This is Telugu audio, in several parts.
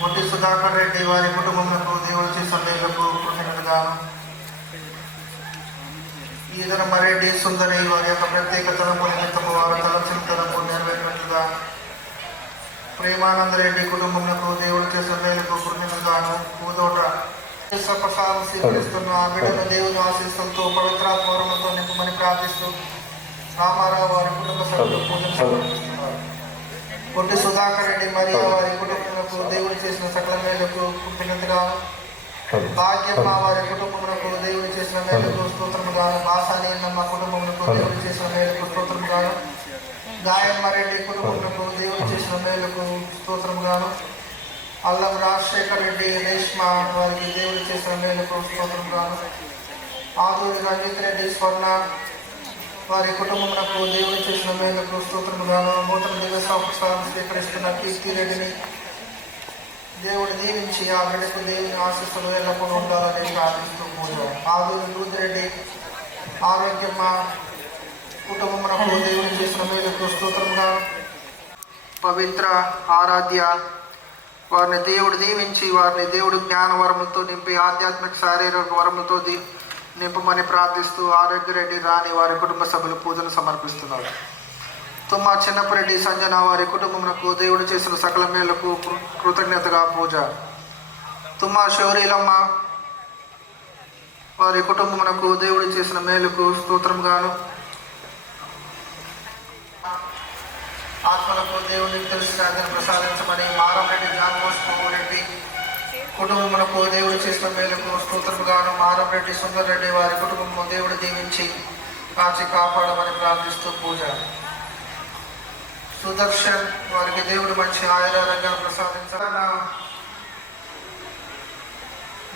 మొట్టి సుధాకర్ రెడ్డి వారి కుటుంబములకు దేవుడు చేసిన మేలుకు కృతజ్ఞతగాను, ఈదర మరెడ్డి సుందరి వారి యొక్క ప్రత్యేక తరపు నిమిత్తము వారి తలచిన తరపు నెరవేరినట్లుగా ప్రేమానంద రెడ్డి కుటుంబములకు దేవుడు చేసిన మేలుకు కృతజ్ఞతగాను, పూదోట ప్రసాదం స్వీకరిస్తున్న ఆ బిడ్డను దేవుని ఆశీస్సులతో పవిత్రాత్మతో నింపమని ప్రార్థిస్తూ రామారావు వారి కుటుంబ సభ్యులు పూజలు సమర్పిస్తున్నారు. పొట్టి సుధాకర్ రెడ్డి మరియు వారి కుటుంబములకు దేవుడు చేసిన సకల మేలుకు కృతజ్ఞతగాను, భాగ్యమ్మ వారి కుటుంబములకు దేవుడు చేసిన మేలుకు స్తోత్రముగాను, బాసాని అన్నమ్మ కుటుంబములకు దేవుడు చేసిన మేలుకు స్తోత్రముగాను, గాయమ్మ రెడ్డి కుటుంబములకు దేవుడు చేసిన మేలుకు స్తోత్రముగాను, అల్లం రాజశేఖర్ రెడ్డి రేష్మ వారికి దేవుడు చేసిన మేలుకు స్తోత్రముగాను, ఆదూరి రంజిత్ రెడ్డి స్వర్ణ వారి కుటుంబములకు దేవుడు చేసిన మేలుకు స్తోత్రముగాను, నూతన దివసాలు స్వీకరిస్తున్న కీర్తి రెడ్డిని దేవుడు దీవించి ఆ బిడ్డకు దేవుని ఆశీస్సులు ఎల్లప్పుడూ ఉండాలని ప్రార్థిస్తూ పూజ. ఆదూరి దూదిరెడ్డి ఆరోగ్యమ్మ కుటుంబమునకు దేవుడు చేసిన మేలుకు స్తోత్రముగాను, పవిత్ర ఆరాధ్య వారిని దేవుడు దీవించి వారిని దేవుడు జ్ఞాన వరములతో నింపి ఆధ్యాత్మిక శారీరక వరములతో నింపమని ప్రార్థిస్తూ ఆరోగ్యరెడ్డి రాణి వారి కుటుంబ సభ్యులు పూజలు సమర్పిస్తున్నారు. తుమ్మ చిన్నపరెడ్డి సంజన వారి కుటుంబమునకు దేవుడు చేసిన సకల మేలకు కృతజ్ఞతగా పూజ. తుమ్మ శౌరీలమ్మ వారి కుటుంబమునకు దేవుడు చేసిన మేలుకు స్తోత్రంగాను, ఆత్మలకు దేవుడికి తెలిసిన అతను ప్రసాదించమని మారంరెడ్డి జాన్మోహన్ రెడ్డి కుటుంబమునకు దేవుడు చేసిన మేలుకు స్తోత్రముగాను, మారంరెడ్డి సుందర్ రెడ్డి వారి కుటుంబము దేవుడు దీవించి కాచి కాపాడమని ప్రార్థిస్తూ పూజ. సుదర్శన్ వారికి దేవుడు మంచి ఆయురారోగ్యాలు ప్రసాదించాలని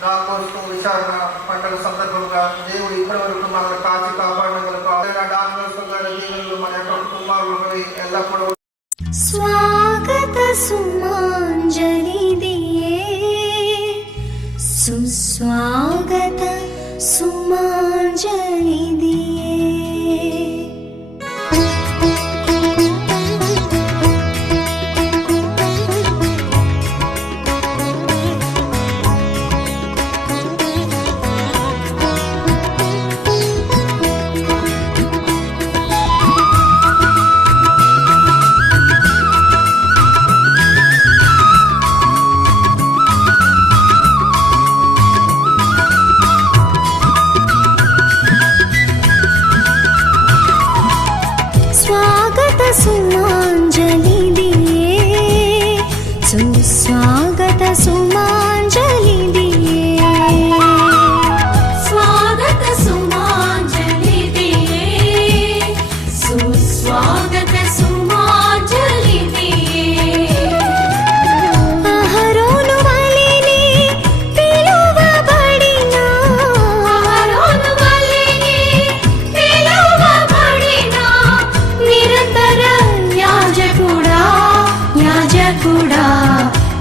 నా కోరుకు విచారణ పంటల సందర్భంగా దేవుడు ఇప్పటి వరకు మనల్ని కాచి కాపాడగలకు దీవులు మన యొక్క కుటుంబాలు ఎల్లప్పుడూ స్వాగత సుమాంజలి దియే సుస్వాగత సుమాంజలి దియే. సుమాంజలి దియే సుస్వాగత సుమాంజలి దియే. స్వాగత సుమాంజలి దియే సుస్వాగత సుమాంజలి దియే. అహరోను వలెనే పిలువబడిన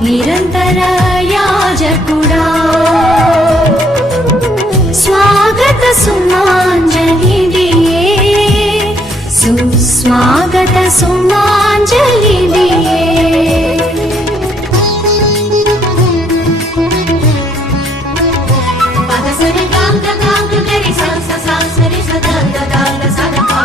నిరంతర యాజకుడా స్వాగత సుమాంజలి దియే సుస్వాగత సుమాంజలి దియే. పదసరి కాంత కాంత గరి సాంస సాంసరి సదంత దాంత సదపా.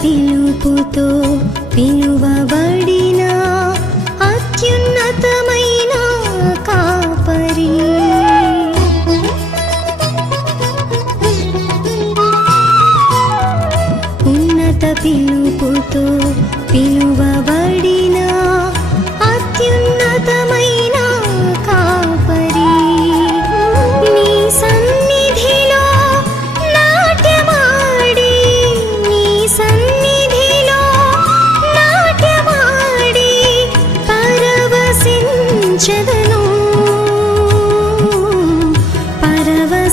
పిలుపుతో పిలువబడిన అత్యున్నతమైన కాపరి ఉన్నత పిలుపుతో పిలువబడిన అత్యున్నతమైన కాపరి నీ సన్నిధిలో నాట్యమాడి నీ సన్నిధిలో నాట్యమాడి పరవశించెదను పరవశించెదను.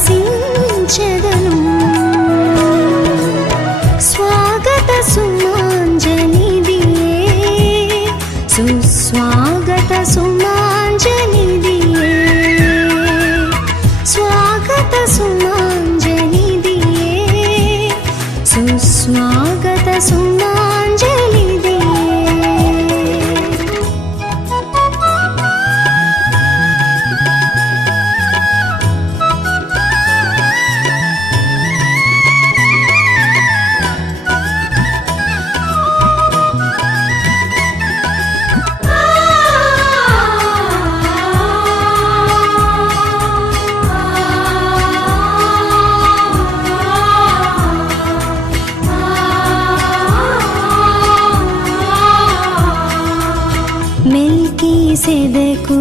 మెల్కీసెదెకు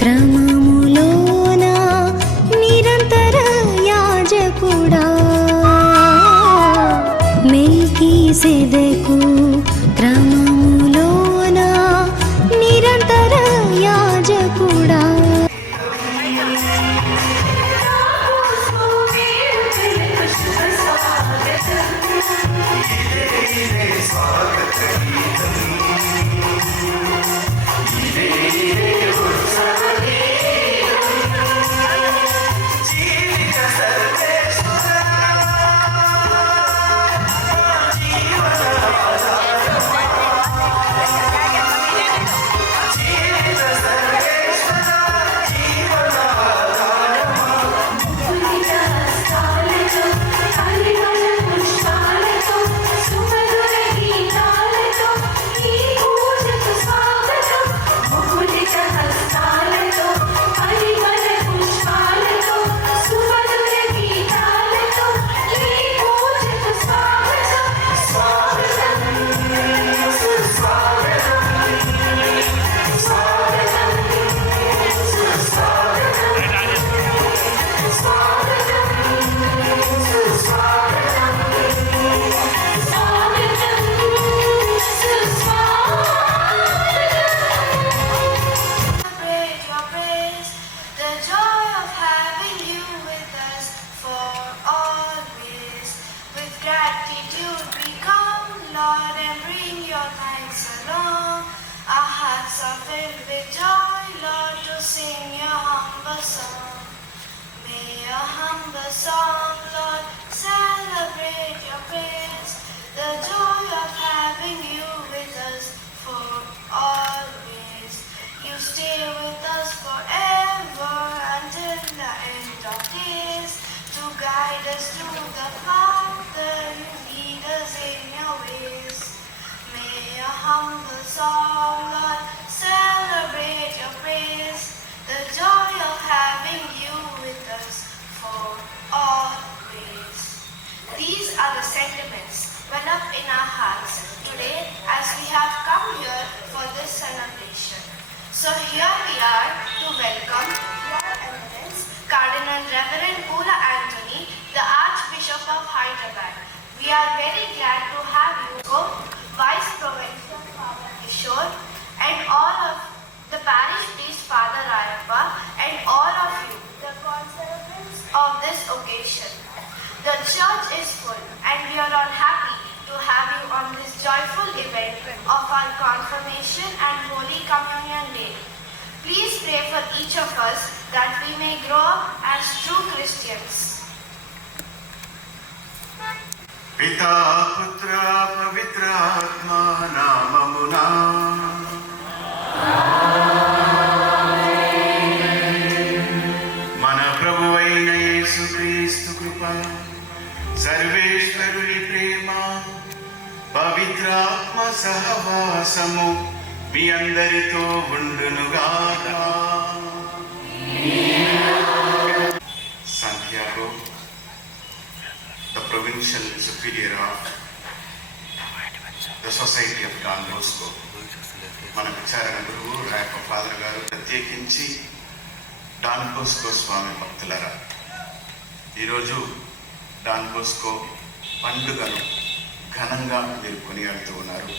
క్రమములోన నిరంతర యాజకుడా మెల్కీసెదెకు క్రమములోన నిరంతర యాజకుడా Song, Lord, celebrate your praise, the joy of having you with us for always. You stay with us forever until the end of days. To guide us through the Father, you lead us in your ways. May your humble song, Lord, celebrate your praise, the joy of having you with us for always. These are the sentiments well up in our hearts today as we have come here for this celebration. So here we are to welcome Your Eminence Cardinal Reverend Pula Anthony, the Archbishop of Hyderabad. We are very glad to have you, Vice Provincial Father Kishore, and all of the parish priest Father Rayappa, and all of you, the conservants of this occasion. The church is full and we are all happy to have you on this joyful event of our confirmation and Holy Communion Day. Please pray for each of us that we may grow up as true Christians. పితా పుత్ర పవిత్ర ఆత్మ నామమునా మన ప్రభువైన యేసుక్రీస్తు కృప సర్వేశ్వరుని ప్రేమ పవిత్రాత్మ సహవాసము మీ అందరితో ఉండునుగాక. Santiago, the provincial superior of the Society of Don Bosco, మన విచారణ గురువు రాయప్ప ఫాదర్ గారు ప్రత్యేకించి డాన్ బోస్కో స్వామి భక్తులరా, ఈరోజు డాన్ బోస్కో పండుగను ఘనంగా మీరు కొనియాడుతూ ఉన్నారు.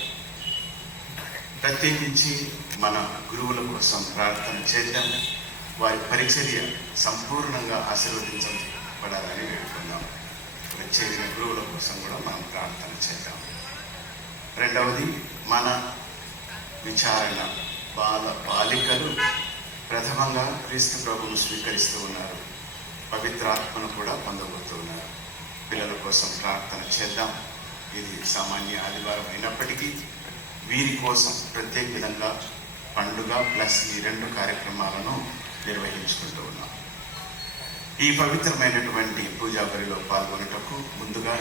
ప్రత్యేకించి మన గురువుల కోసం ప్రార్థన చేద్దాం. వారి పరిచర్య సంపూర్ణంగా ఆశీర్వదించబడాలని వేడుకుందాం. వచ్చేసిన గురువుల కోసం కూడా మనం ప్రార్థన చేద్దాం. రెండవది, మన విచారణ బాలికలు ప్రథమంగా క్రీస్తు ప్రభువును స్వీకరిస్తూ ఉన్నారు, పవిత్రాత్మను కూడా పొందబోతూ ఉన్నారు. పిల్లల కోసం ప్రార్థన చేద్దాం. ఇది సామాన్య ఆదివారం అయినప్పటికీ వీరి కోసం ప్రత్యేక విధంగా పండుగ ప్లస్ ఈ రెండు కార్యక్రమాలను నిర్వహించుకుంటూ ఉన్నాం. ఈ పవిత్రమైనటువంటి పూజా బలిలో పాల్గొనటకు ముందుగా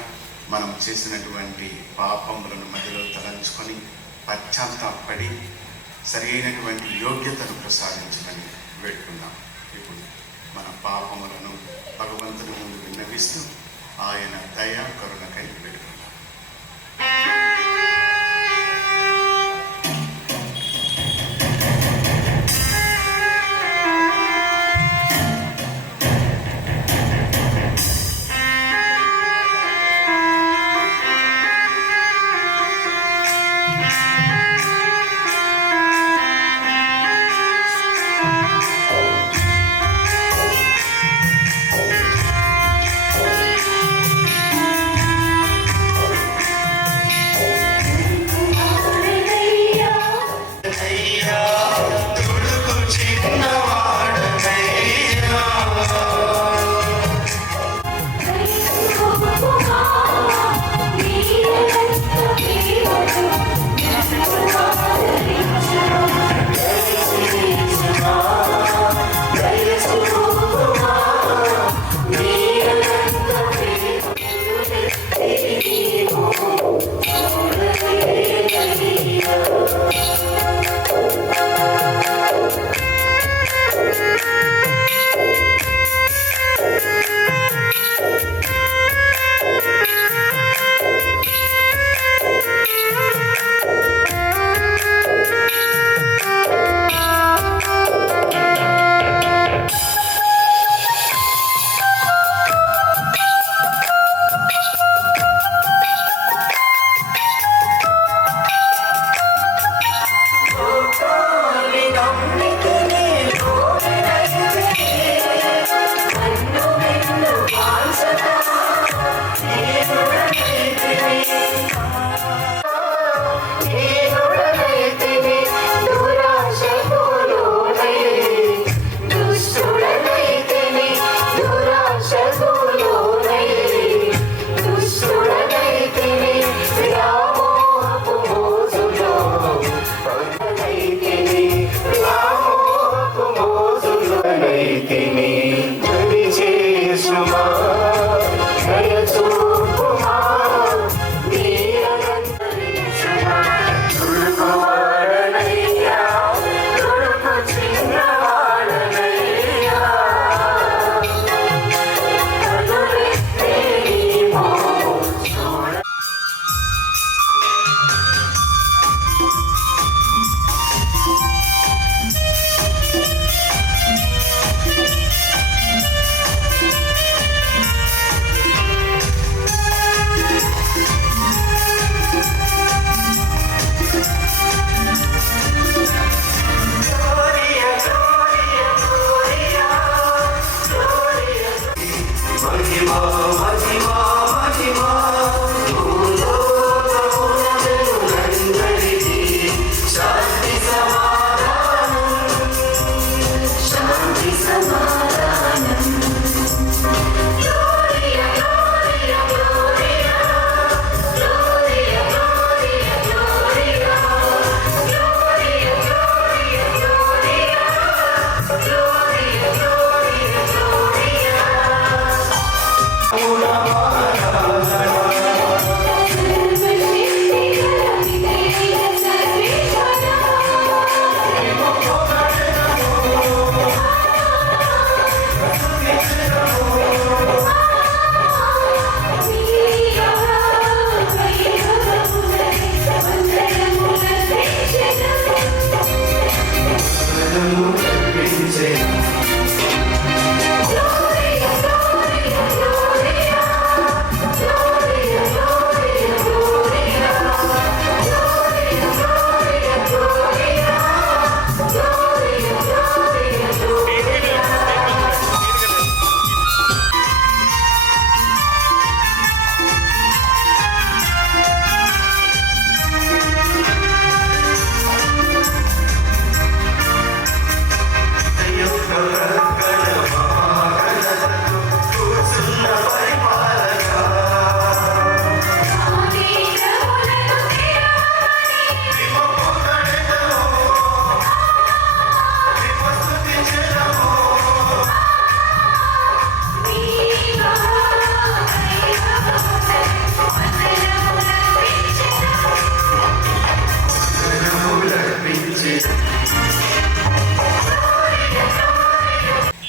మనం చేసినటువంటి పాపములను మధ్యలో తలంచుకొని పశ్చాత్తాపడి సరి అయినటువంటి యోగ్యతను ప్రసాదించమని వేడుకున్నాం. ఇప్పుడు మన పాపములను భగవంతుని ముందు విన్నవిస్తూ ఆయన దయ కరుణకై వేడుకున్నాం.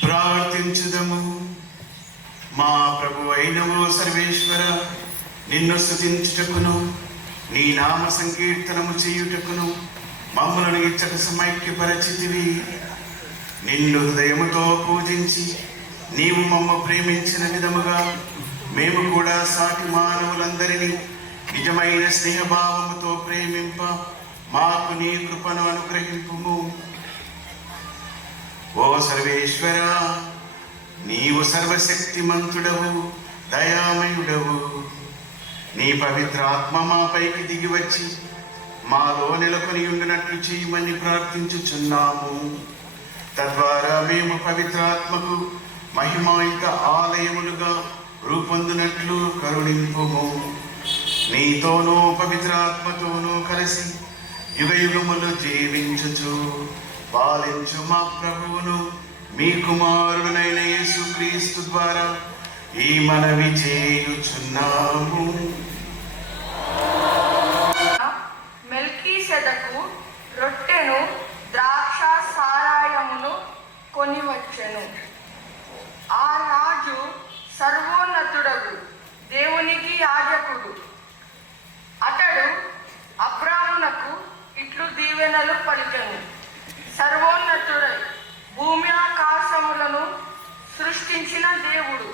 ప్రార్థించుదము. మా ప్రభు అయినవో సర్వేశ్వర, నిన్ను స్తుతించుటకును నీ నామ సంకీర్తనము చేయుటకును మమ్మలను ఇచ్చట సమైక్యపరచితివి. నిన్ను హృదయముతో పూజించి నీవు మమ్మ ప్రేమించిన విధముగా మేము కూడా సాటి మానవులందరినీ నిజమైన స్నేహభావముతో ప్రేమింప మాకు నీ కృపను అనుగ్రహింపుము. ఓ సర్వేశ్వర, నీవు సర్వశక్తిమంతుడవు, దయామయుడవు. నీ పవిత్ర ఆత్మ మాపైకి దిగి వచ్చి మాలో నెలకొని ఉండినట్లు చేయమని ప్రార్థించుచున్నాము. తద్వారా మేము పవిత్రాత్మకు మహిమాయుత ఆలయములుగా రూపొందినట్లు కరుణింపుము. నీతోనూ పవిత్రాత్మతోనూ కలిసి యుగయుగములు జీవించుచు పాలించు మా ప్రభువును మీ కుమారుడైన యేసుక్రీస్తు ద్వారా ఈ మనవి చేయుచున్నాము. మెల్కీసెదకు రొట్టెను ద్రాక్ష సారాయమును కొనివచ్చెను. ఆ రాజు సర్వోన్నతుడగు దేవునికి యాజకుడు. అతడు అబ్రామునకు ఇట్లు దీవెనలు పలికెను. సర్వోన్నతుడై భూమి ఆకాశములను సృష్టించిన దేవుడు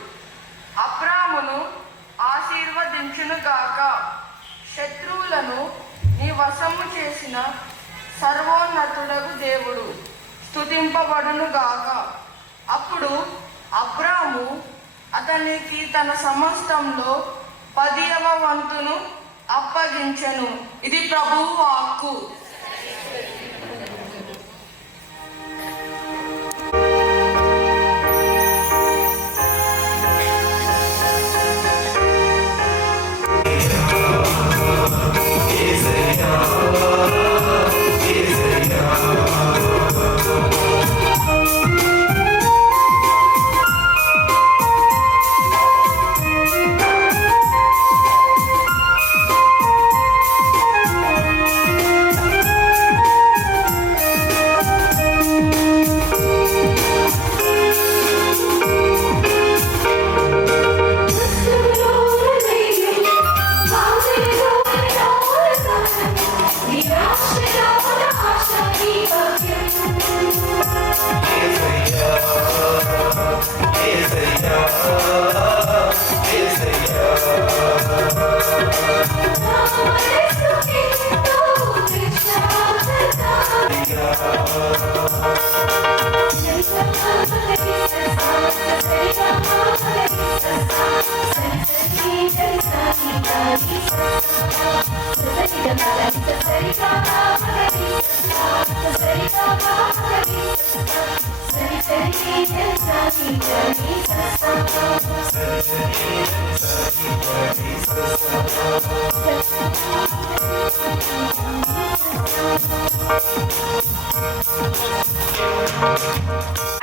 అబ్రామును ఆశీర్వదించునుగాక. శత్రువులను నీ వశము చేసిన సర్వోన్నతుడగు దేవుడు స్తుతింపబడునుగాక. అప్పుడు అబ్రాము అతనికి తన సమస్తంలో 10వ వంతును అప్పగించెను. ఇది ప్రభువు వాక్కు.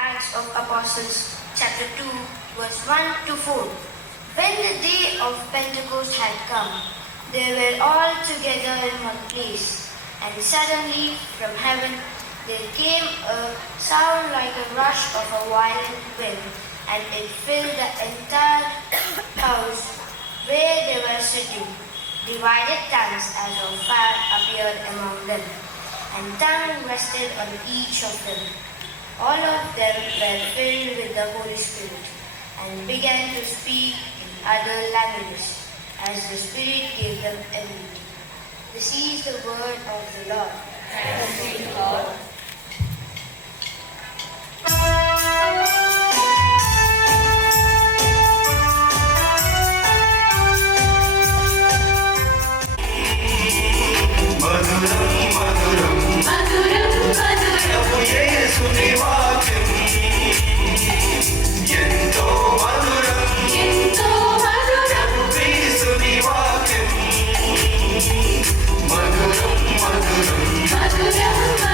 Acts of Apostles, chapter 2, verse 1 to 4. When the day of Pentecost had come, they were all together in one place, and suddenly from heaven there came a sound like a rush of a violent wind, and it filled the entire house where they were sitting. Divided tongues as of fire appeared among them, and tongue rested on each of them. All of them were filled with the Holy Spirit and began to speak in other languages as the Spirit gave them ability. This is the word of the Lord. Thanks be to God. మధురం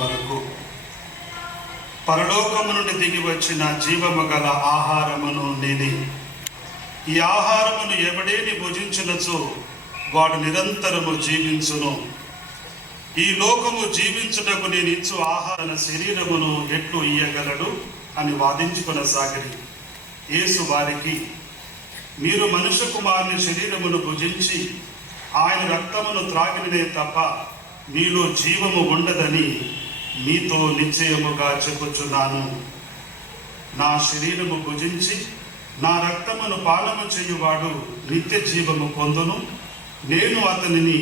వరకు పరలోకము నుండి దిగి వచ్చిన జీవము గల ఆహారమును నేనే. ఈ ఆహారమును ఎవడేని భుజించినచో వాడు నిరంతరము జీవించును. ఈ లోకము జీవించుటకు నేను ఇచ్చు ఆహార శరీరమును ఎట్లు ఇయ్యగలడు అని వాదించుకొనసాగిరి. యేసు వారికి, మీరు మనుష్య కుమారుని శరీరమును భుజించి ఆయన రక్తమును త్రాగినదే తప్ప మీలో జీవము ఉండదని మీతో నిశ్చయముగా చెప్పుచున్నాను. నా శరీరము భుజించి నా రక్తమును పానము చేయువాడు నిత్య జీవము పొందును. నేను అతనిని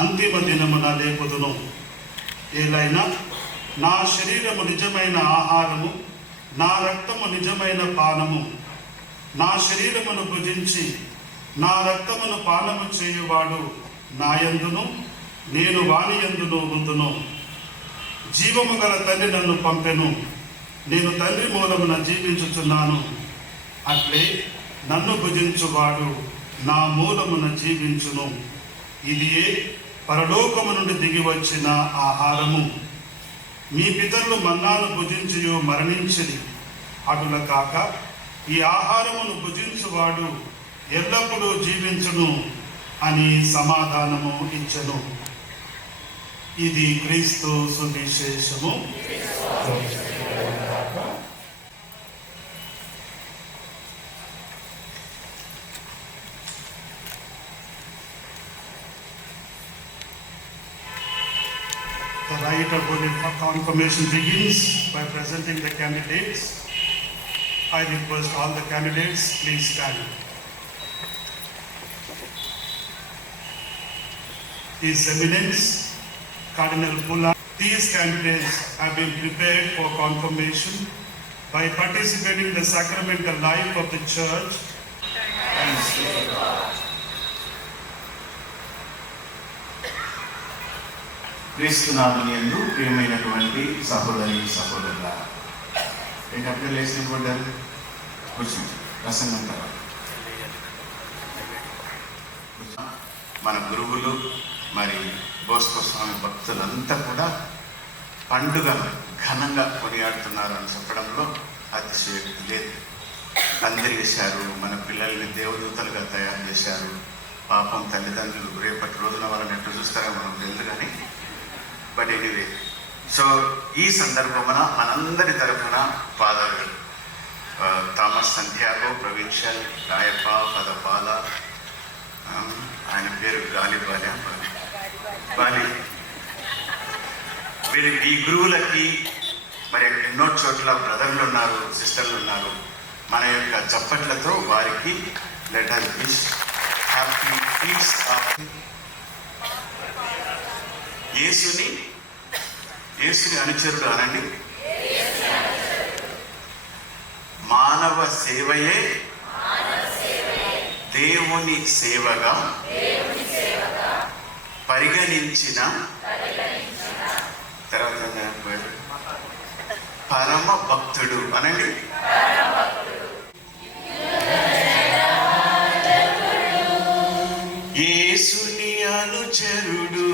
అంతిమ దినమున లేపుదును. ఏలైనా నా శరీరము నిజమైన ఆహారము, నా రక్తము నిజమైన పానము. నా శరీరమును భుజించి నా రక్తమును పానము చేయువాడు నా యందును, నేను వాని యందును ఉందును. జీవము గల తండ్రి నన్ను పంపెను. నేను తండ్రి మూలమున జీవించుచున్నాను. అట్లే నన్ను భుజించువాడు నా మూలమున జీవించును. ఇదియే పరలోకము నుండి దిగి వచ్చిన ఆహారము. మీ పితరులు మన్నాను భుజించియో మరణించిరి. అటుల కాక ఈ ఆహారమును భుజించువాడు ఎల్లప్పుడూ జీవించును అని సమాధానము ఇచ్చెను. ఇది క్రీస్తు సువిశేషము. The rite of confirmation begins by presenting the candidates. I request all the candidates, please stand. His Eminence, Cardinal Pula. These candidates have been prepared for confirmation by participating in the sacramental life of the Church. క్రీస్తునాథుని యందు ప్రియమైనటువంటి సహోదరి సహోదరులారా, ఏంటప్పుడు లేచినటువంటి కూర్చోండి. ప్రసంగం తర్వాత మన గురువులు మరి బోస్కో స్వామి భక్తులంతా కూడా పండుగను ఘనంగా కొనియాడుతున్నారు అని చెప్పడంలో అతిశయోక్తి లేదు. అందరు చేశారు, మన పిల్లల్ని దేవదూతలుగా తయారు చేశారు. పాపం తల్లిదండ్రులు రేపటి రోజున వాళ్ళని ఎట్లా చూస్తారో మనం తెలుసు కానీ, బట్ ఎనీవే, సో ఈ సందర్భమున మనందరి తరఫున ఫాదర్ థామస్ సంధ్యాగో, ప్రొవిన్షియల్ రాయప్ప, పదపాల, ఆయన పేరు బాలి, వీరి ఈ గురువులకి మరి ఎన్నో చోట్ల బ్రదర్లు ఉన్నారు, సిస్టర్లు ఉన్నారు. మన యొక్క చప్పట్లతో వారికి let us wish happy peace of యేసుని అనుచరుడు అనండి. మానవ సేవయే దేవుని సేవగా పరిగణించిన తర్వాత పరమ భక్తుడు అనండి. యేసుని అనుచరుడు,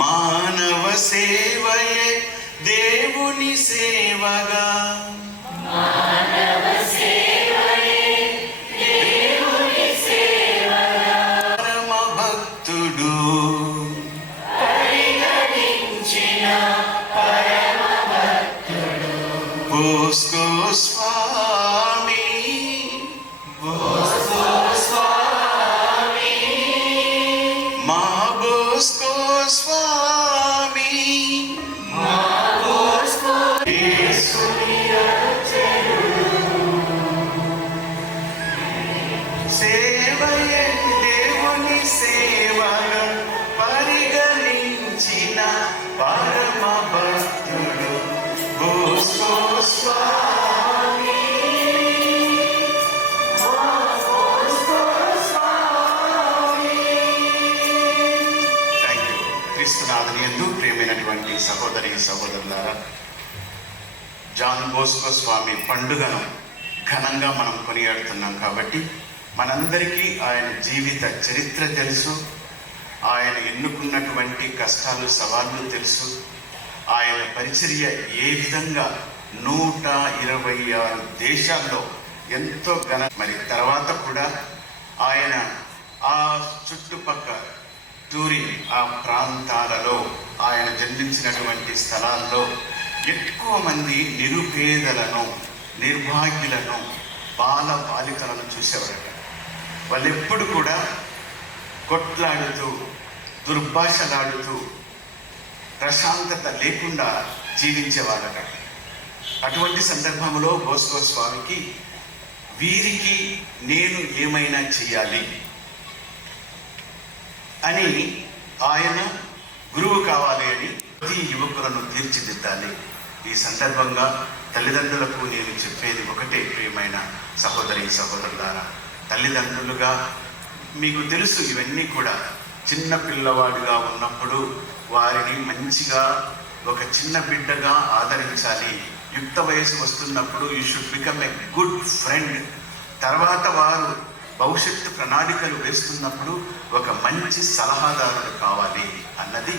మానవ సేవయే దేవుని సేవగా పరమ భక్తుడు, బోస్కో స్వామి, మా బోస్కో స్వామి, సేవయే దేవుని సేవగా పరిగణించిన పరమ భక్తుడు బోస్కో స్వామి. Thank you. క్రీస్తునాథుని యందు ప్రియమైనటువంటి సహోదరి సహోదరులారా, జాన్ బోస్కో స్వామి పండుగను ఘనంగా మనం కొనియాడుతున్నాం కాబట్టి మనందరికీ ఆయన జీవిత చరిత్ర తెలుసు. ఆయన ఎన్నుకున్నటువంటి కష్టాలు సవాళ్ళు తెలుసు. ఆయన పరిచర్య ఏ విధంగా 126 దేశాల్లో ఎంతో మరి తర్వాత కూడా ఆయన ఆ చుట్టుపక్కల టూరింగ్ ఆ ప్రాంతాలలో ఆయన జన్మించినటువంటి స్థలాల్లో ఎక్కువ మంది నిరుపేదలను, నిర్భాగ్యులను, బాలికలను చూసేవారట. వాళ్ళు ఎప్పుడు కూడా కొట్లాడుతూ, దుర్భాషలాడుతూ, ప్రశాంతత లేకుండా జీవించేవారట. అటువంటి సందర్భంలో బోస్కో స్వామికి వీరికి నేను ఏమైనా చేయాలి అని ఆయన గురువు కావాలి అని ప్రతి యువకులను తీర్చిదిద్దాలి. ఈ సందర్భంగా తల్లిదండ్రులకు నేను చెప్పేది ఒకటే, ప్రియమైన సహోదరి సహోదరులారా, తల్లిదండ్రులుగా మీకు తెలుసు ఇవన్నీ కూడా. చిన్న పిల్లవాడుగా ఉన్నప్పుడు వారిని మంచిగా ఒక చిన్న బిడ్డగా ఆదరించాలి. యుక్త వయసు వస్తున్నప్పుడు you should become a good friend. తర్వాత వారు భవిష్యత్తు ప్రణాళికలు వేస్తున్నప్పుడు ఒక మంచి సలహాదారుడు కావాలి అన్నది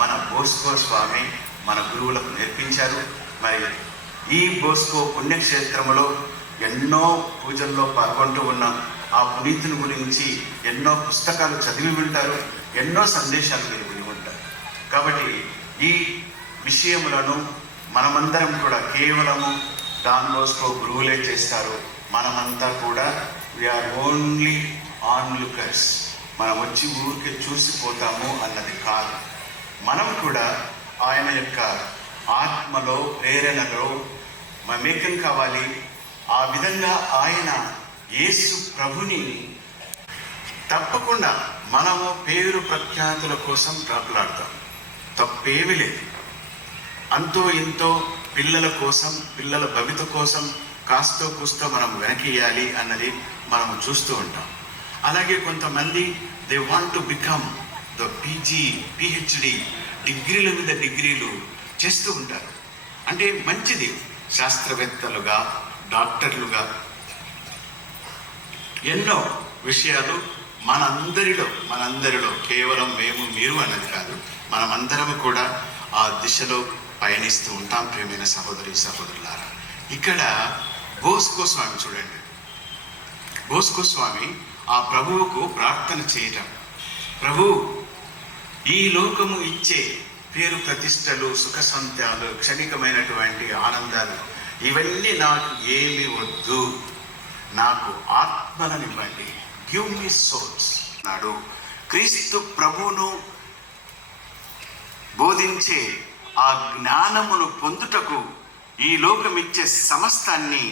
మన బోస్కో స్వామి మన గురువులకు నేర్పించారు. మరి ఈ బోస్కో పుణ్యక్షేత్రంలో ఎన్నో పూజల్లో పాల్గొంటూ ఉన్నాం. ఆ పునీతుని గురించి ఎన్నో పుస్తకాలు చదివి ఉంటారు, ఎన్నో సందేశాలు మీరు విని ఉంటారు. కాబట్టి ఈ విషయములను మనమందరం కూడా కేవలము డాన్ బోస్కో గురువులే చేస్తారు. మనమంతా కూడా వీఆర్ ఓన్లీ ఆన్లుకర్స్. మనం వచ్చి ఊరికే చూసిపోతాము అన్నది కాదు. మనం కూడా ఆయన యొక్క ఆత్మలో, ప్రేరణలో మమేకం కావాలి. ఆ విధంగా ఆయన యేసు ప్రభుని తప్పకుండా మనము పేరు ప్రఖ్యాతుల కోసం ప్రాకులాడతాం, తప్పేమీ లేదు. అంతో ఇంతో పిల్లల కోసం, పిల్లల భవిత కోసం కాస్తో కూస్తో మనం వెనకేయాలి అన్నది మనం చూస్తూ ఉంటాం. అలాగే కొంతమంది they want to become the PG, PhD, డిగ్రీల మీద డిగ్రీలు చేస్తూ ఉంటారు. అంటే మంచిది, శాస్త్రవేత్తలుగా, డాక్టర్లుగా ఎన్నో విషయాలు మనందరిలో కేవలం మేము మీరు అన్నది కాదు, మనమందరము కూడా ఆ దిశలో పయనిస్తూ ఉంటాం. ప్రియమైన సహోదరి సహోదరులారా, ఇక్కడ బోస్కో స్వామి చూడండి. బోస్కో స్వామి ఆ ప్రభువుకు ప్రార్థన చేయటం, ప్రభు ఈ లోకము ఇచ్చే పేరు ప్రతిష్టలు, సుఖ సంత్యాలు, క్షణికమైనటువంటి ఆనందాలు ఇవన్నీ నాకు ఏమి వద్దు, నాకు ఆత్మలనివ్వండి, గివ్ మీ సోల్స్ నాడు. క్రీస్తు ప్రభువును బోధించే ఆ జ్ఞానమును పొందుటకు ఈ లోకం ఇచ్చే సమస్తాన్ని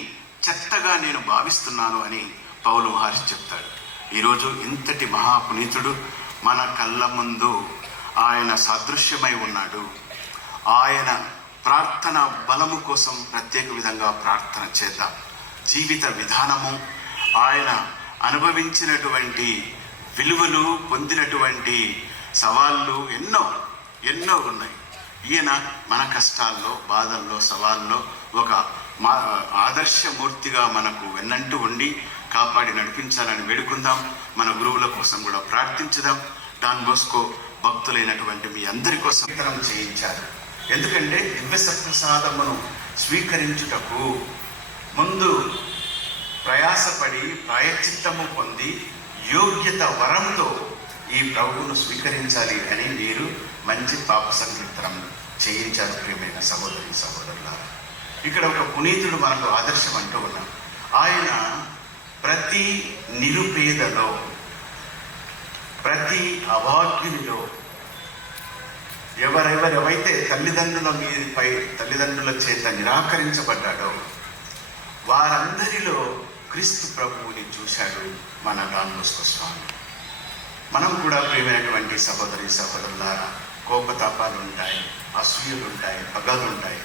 చెత్తగా నేను భావిస్తున్నాను అని పౌలు మహర్షి చెప్తాడు. ఈరోజు ఇంతటి మహాపునీతుడు మన కళ్ళ ముందు ఆయన సాదృశ్యమై ఉన్నాడు. ఆయన ప్రార్థన బలము కోసం ప్రత్యేక విధంగా ప్రార్థన చేద్దాం. జీవిత విధానము, ఆయన అనుభవించినటువంటి విలువలు, పొందినటువంటి సవాళ్ళు ఎన్నో ఉన్నాయి. ఈయన మన కష్టాల్లో, బాధల్లో, సవాల్లో ఒక ఆదర్శమూర్తిగా మనకు వెన్నంటూ ఉండి కాపాడి నడిపించాలని వేడుకుందాం. మన గురువుల కోసం కూడా ప్రార్థించుదాం. డాన్ బోస్కో భక్తులైనటువంటి మీ అందరి కోసం చేయించారు. ఎందుకంటే దివ్య సత్ప్రసాదమును స్వీకరించుటకు ముందు ప్రయాసపడి ప్రాయశ్చిత్తము పొంది యోగ్యత వరంతో ఈ ప్రభువును స్వీకరించాలి అని మీరు మంచి పాప సంకీర్తనం చేయించారు. ప్రియమైన సహోదరి సహోదరులారా, ఇక్కడ ఒక పునీతుడు మనకు ఆదర్శం అంటూ ఉన్నాం. ఆయన ప్రతి నిరుపేదలో, ప్రతి అభాగ్యునిలో, ఎవరైతే తల్లిదండ్రుల చేత నిరాకరించబడ్డాడో వారందరిలో క్రీస్తు ప్రభువుని చూశాడు మన డాన్ బోస్కో స్వామి. మనం కూడా ప్రియమైనటువంటి సహోదరి సహోదరులారా, కోపతాపాలు ఉంటాయి, అసూయలు ఉంటాయి, పగలు ఉంటాయి.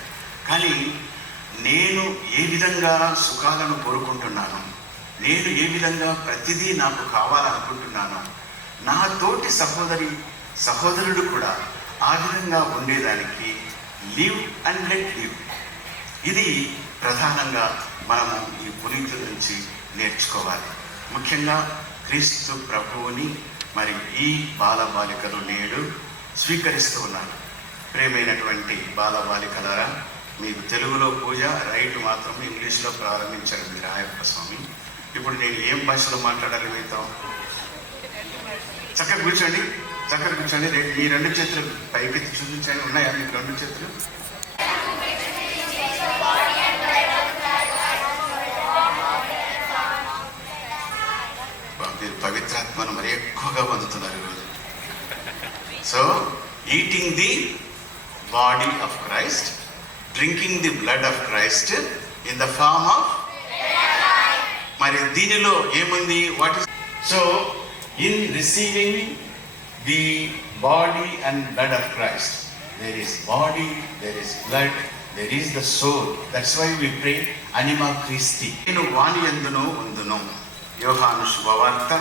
కానీ నేను ఏ విధంగా సుఖాలను కోరుకుంటున్నాను, నేను ఏ విధంగా ప్రతిదీ నాకు కావాలనుకుంటున్నాను, నా తోటి సహోదరుడు కూడా ఆ విధంగా ఉండేదానికి లివ్ అండ్ లెట్ లివ్. ఇది ప్రధానంగా మనము ఈ పునీతుల నుంచి నేర్చుకోవాలి. ముఖ్యంగా క్రీస్తు ప్రభువుని మరి ఈ బాలబాలికలు నేడు స్వీకరిస్తూ ఉన్నారు. ప్రియమైనటువంటి బాలబాలికలారా, మీకు తెలుగులో పూజ రైట్ మాత్రం ఇంగ్లీష్లో ప్రారంభించారు మీరు రాయప్ప స్వామి. ఇప్పుడు నేను ఏం భాషలో మాట్లాడాలి మీతో? చక్కగా కూర్చోండి, చక్కగా కూర్చోండి. మీ రెండు చేతులు పైకెత్తి చూపించండి. ఉన్నాయా మీకు రెండు చేతులు? మీరు పవిత్రాత్మను మరి ఎక్కువగా పొందుతున్నారు ఈరోజు. So eating the body of Christ, drinking the blood of Christ in the form of, మరి దీనిలో ఏముంది? What is so in receiving the body and blood of Christ, there is body, there is blood, there is the soul. That's why we pray Anima Christi. నేను వాని యందును ఉందును. యోహాను శుభవార్త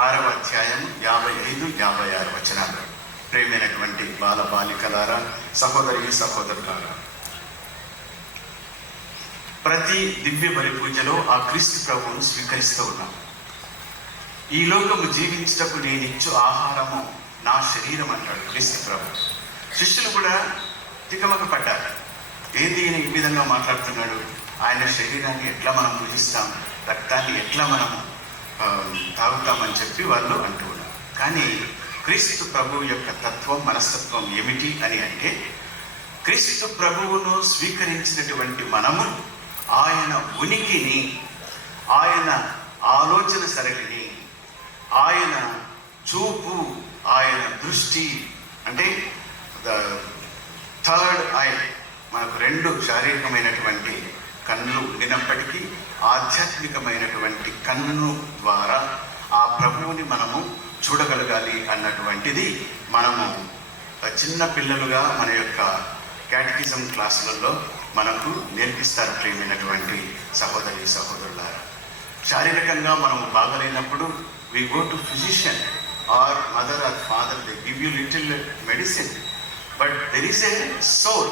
6వ అధ్యాయం 55-56 వచనాలు. ప్రేమైనటువంటి బాలబాలికలారా, సహోదరి సహోదరులారా, ప్రతి దివ్య బలి పూజలో ఆ క్రీస్తు ప్రభువును స్వీకరిస్తూ ఉన్నాం. ఈ లోకము జీవించటకు నేను ఇచ్చు ఆహారము నా శరీరం అంటాడు క్రీస్తు ప్రభు. శిష్యులు కూడా తికమక పడ్డారు. ఏంది ఈయన ఈ విధంగా మాట్లాడుతున్నాడు? ఆయన శరీరాన్ని ఎట్లా మనం పూజిస్తాం, రక్తాన్ని ఎట్లా మనం తాగుతామని చెప్పి వాళ్ళు అంటూ ఉన్నారు. కానీ క్రీస్తు ప్రభువు యొక్క తత్వం, మనస్తత్వం ఏమిటి అని అంటే, క్రీస్తు ప్రభువును స్వీకరించినటువంటి మనము ఆయన ఉనికిని, ఆయన ఆలోచన సరళిని, ఆయన చూపు, ఆయన దృష్టి, అంటే థర్డ్ ఐ, మనకు రెండు శారీరకమైనటువంటి కన్నులు ఉండినప్పటికీ ఆధ్యాత్మికమైనటువంటి కన్ను ద్వారా ఆ ప్రభువుని మనము చూడగలగాలి అన్నటువంటిది మనము చిన్న పిల్లలుగా మన యొక్క క్యాటకిజం క్లాసులలో మనకు నేర్పిస్తారు. ప్రియమైనటువంటి సహోదరి సహోదరులారా, శారీరకంగా మనము బాగలేనప్పుడు we go to physician or mother or father, they give you little medicine, but there is a soul.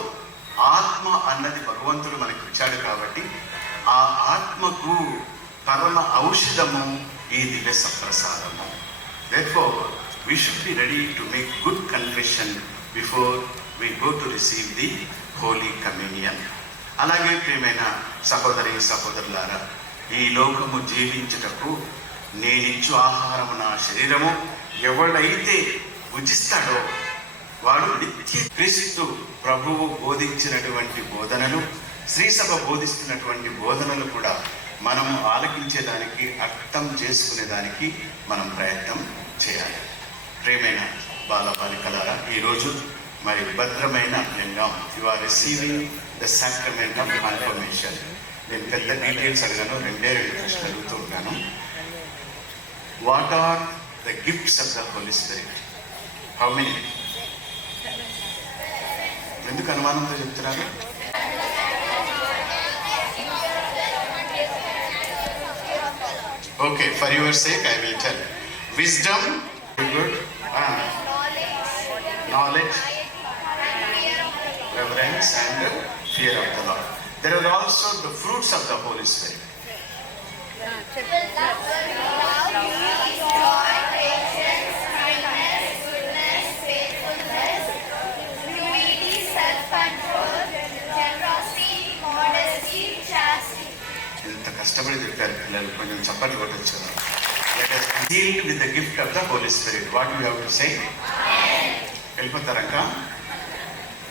ఆత్మ అన్నది భగవంతుడు మనకి ఇచ్చాడు కాబట్టి ఆ ఆత్మకు పరమ ఔషధము ఈ దివ్య సప్రసాదము. Therefore we should be ready to make good confession before we go to receive the holy communion. అలాగే ప్రియమైన సహోదరి సహోదరులారా, ఈ లోకము జీవించుటకు నేనిచ్చు ఆహారము నా శరీరము ఎవడైతే భుజిస్తాడో వాడు నిత్య. క్రీస్తు ప్రభువు బోధించినటువంటి బోధనలు, శ్రీసభ బోధిస్తున్నటువంటి బోధనలు కూడా మనము ఆలకించేదానికి, అర్థం చేసుకునేదానికి మనం ప్రయత్నం చేయాలి. ప్రియమైన బాలబాలికలారా, ఈరోజు మరి భద్రమైన లింగం, you are receiving the sacrament of confirmation. నేను పెద్ద డీటెయిల్స్ అడిగాను, రెండే ప్రశ్నలు అడుగుతూ ఉంటాను. What are the gifts of the holy spirit? How many? ఎందుకు అనుమానంతో చెప్తున్నారు? Okay, for your sake I will tell. Wisdom, good, knowledge, reverence and fear of the Lord. There are also the fruits of the Holy Spirit. ఇంత కష్టపడి చెప్పారు పిల్లలు, కొంచెం చప్పట్లు కొట్టచ్చు కదా. Let us be sealed with the gift of the Holy Spirit. What do you have to say? వెళ్ళిపోతారక్క.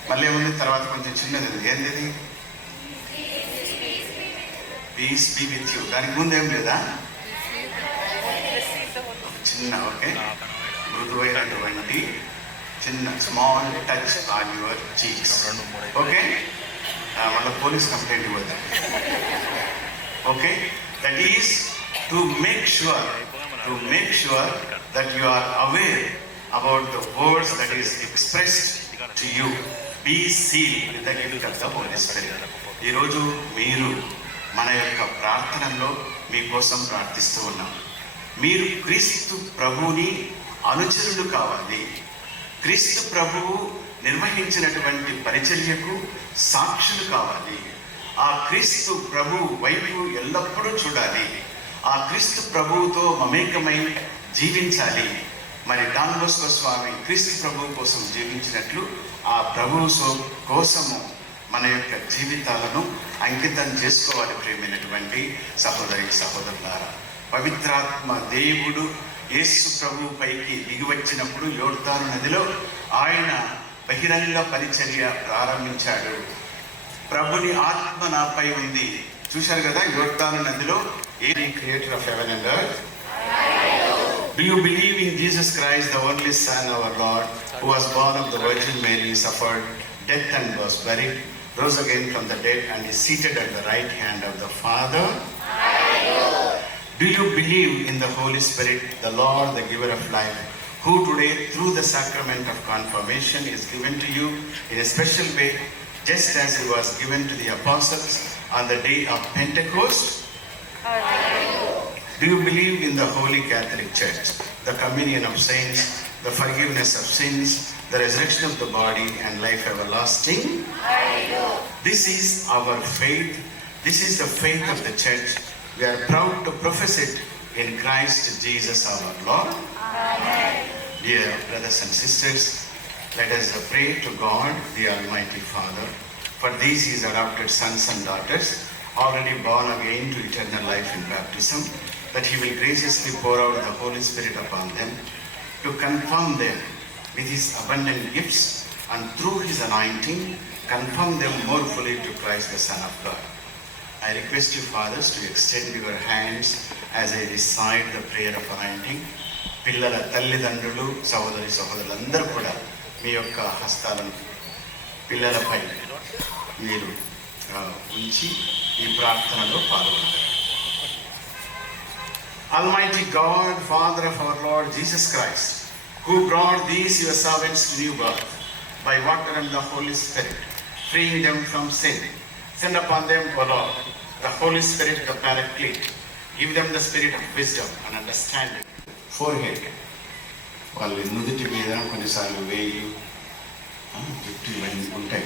మళ్ళీ ఏముంది తర్వాత? కొంచెం చిన్నది ఏంది? Peace be with you. దానికి ముందేం లేదా? చిన్న, ఓకే, మృదువైనటువంటి చిన్న small touch on your cheeks. Okay, మళ్ళీ పోలీస్ కంప్లైంట్ ఇవ్వద్దు. Okay, that is to make sure that you are aware about the words that is expressed to you. Be sealed with the gift of the Holy Spirit. ఈ రోజు మీరు మన యొక్క ప్రార్థనలో మీకోసం ప్రార్థిస్తూ ఉన్నాం. మీరు క్రీస్తు ప్రభువుని అనుచరులు కావాలి. క్రీస్తు ప్రభువు నిర్వహించినటువంటి పరిచర్యకు సాక్షులు కావాలి. ఆ క్రీస్తు ప్రభువు వైపు ఎల్లప్పుడూ చూడాలి. ఆ క్రీస్తు ప్రభువుతో మమేకమై జీవించాలి. మరి డాన్ బోస్కో స్వామి క్రీస్తు ప్రభువు కోసం జీవించినట్లు ఆ ప్రభువు కోసము మన యొక్క జీవితాలను అంకితం చేసుకోవాలి. ప్రియమైనటువంటి సహోదరి సహోదరులారా, పవిత్రాత్మ దేవుడు యేసు ప్రభు పైకి దిగివచ్చినప్పుడు యోర్దాను నదిలో ఆయన బహిరంగ పరిచర్య ప్రారంభించాడు. ప్రభుని ఆత్మ నాపై ఉంది. చూశారు కదా యోర్దాను నదిలో, a creator of heaven and earth. Do you believe in Jesus Christ, the only Son, our Lord, who was born of the Virgin Mary, suffered death and was buried, rose again from the dead, and is seated at the right hand of the Father? Do you believe in the Holy Spirit, the Lord, the giver of life, who today, through the sacrament of confirmation, is given to you in a special way, just as it was given to the apostles on the day of Pentecost? Do you believe in the Holy Catholic Church, the communion of saints, the forgiveness of sins, the resurrection of the body, and life everlasting? This is our faith. This is the faith of the Church. We are proud to profess it in Christ Jesus our Lord. Dear brothers and sisters, let us pray to God, the Almighty Father, for these His adopted sons and daughters, already born again to eternal life in baptism, that He will graciously pour out the Holy Spirit upon them, to confirm them with His abundant gifts, and through His anointing, confirm them more fully to Christ the Son of God. I request you, fathers, to extend your hands as I recite the prayer of anointing. పిల్లల తల్లిదండ్రులు, సహోదరి సహోదరులందరూ కూడా మీ యొక్క హస్తాలను పిల్లలపై మీరు ఉంచి ఈ ప్రార్థనలో పాల్గొనాలి. Almighty God, Father of our Lord Jesus Christ, who brought these your servants to new birth by water and the Holy Spirit, freeing them from sin, send upon them, O Lord, the Holy Spirit, the Paraclete. Give them the spirit of wisdom and understanding. Forehead. వాళ్ళు నుదుటి మీద కొన్నిసార్లు వేయి జుట్టు ఇవన్నీ ఉంటాయి.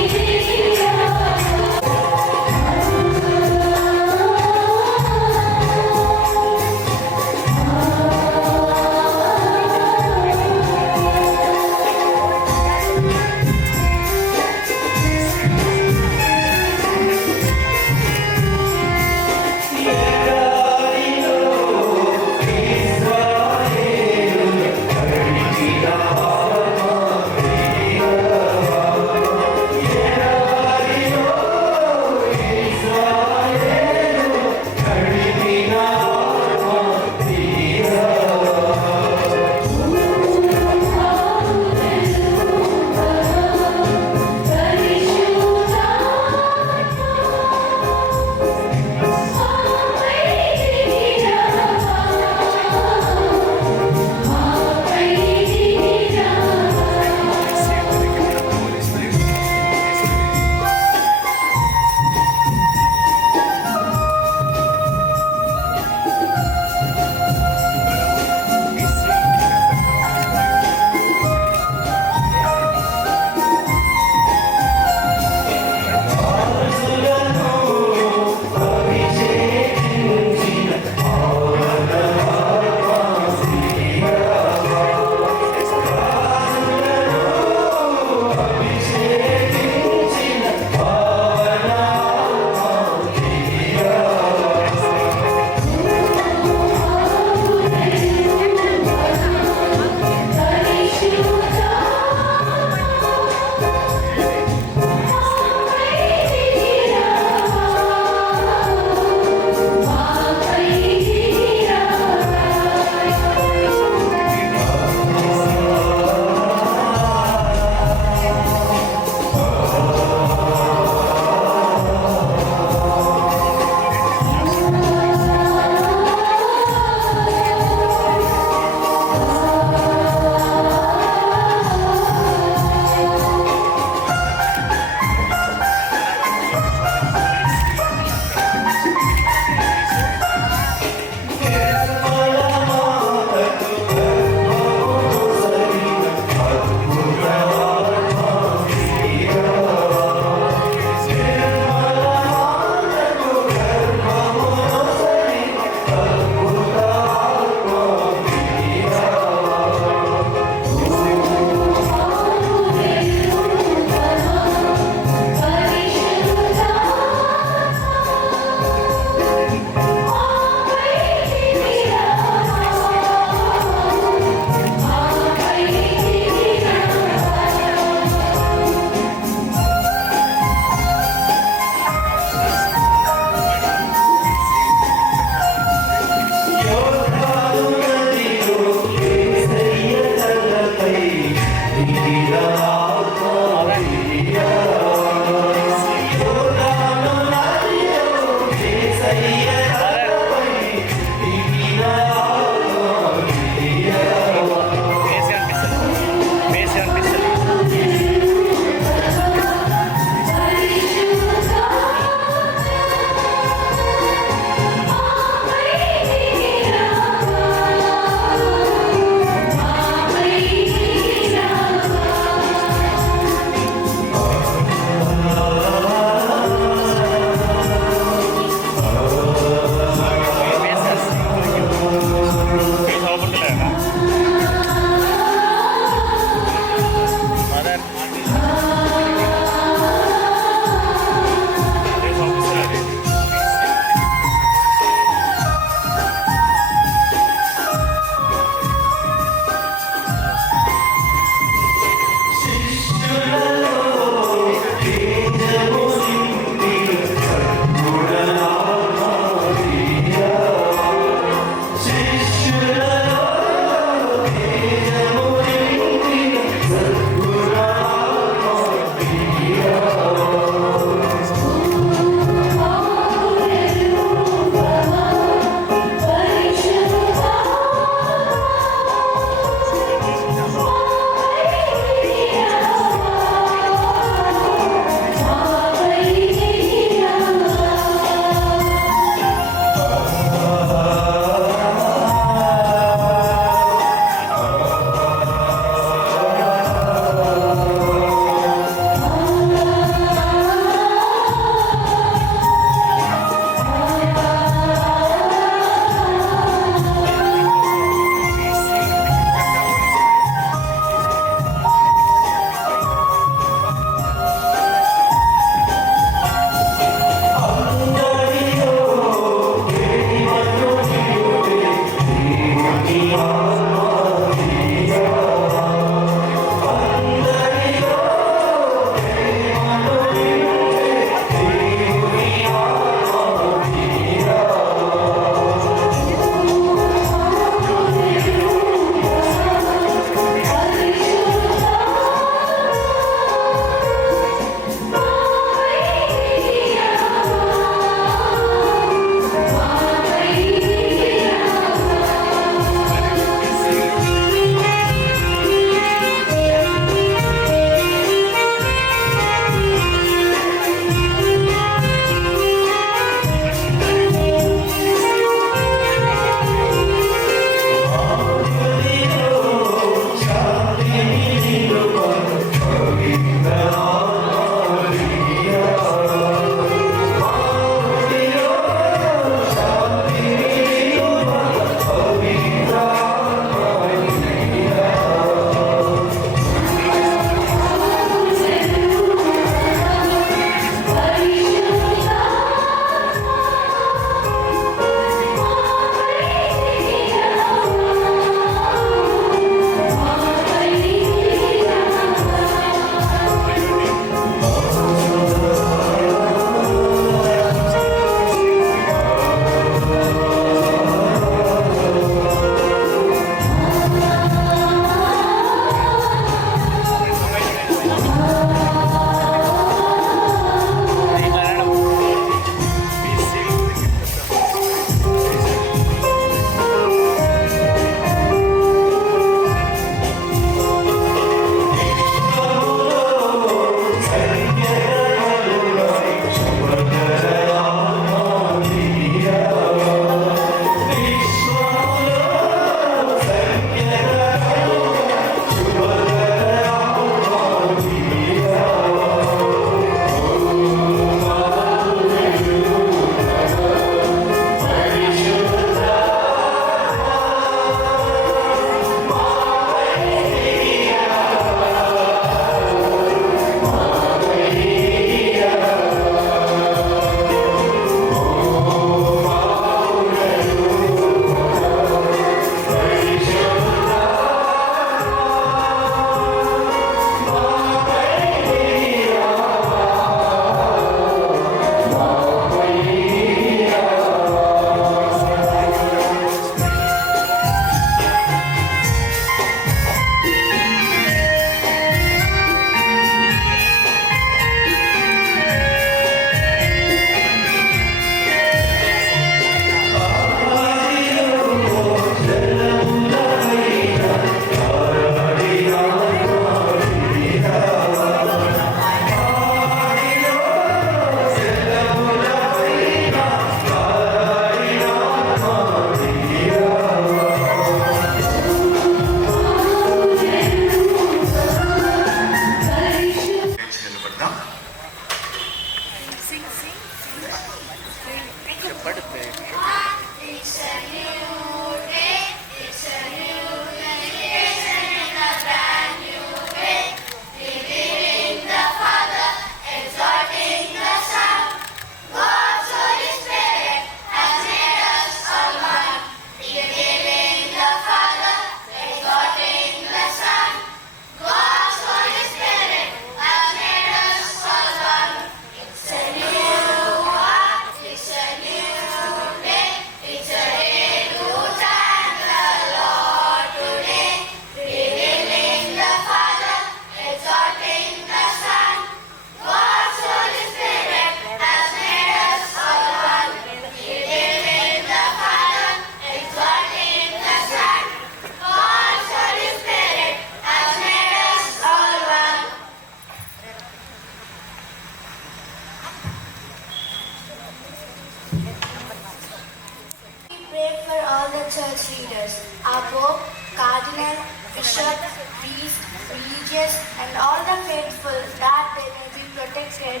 all the church leaders, our Pope, Cardinal, Bishop, priest, religious, and all the faithful, that they may be protected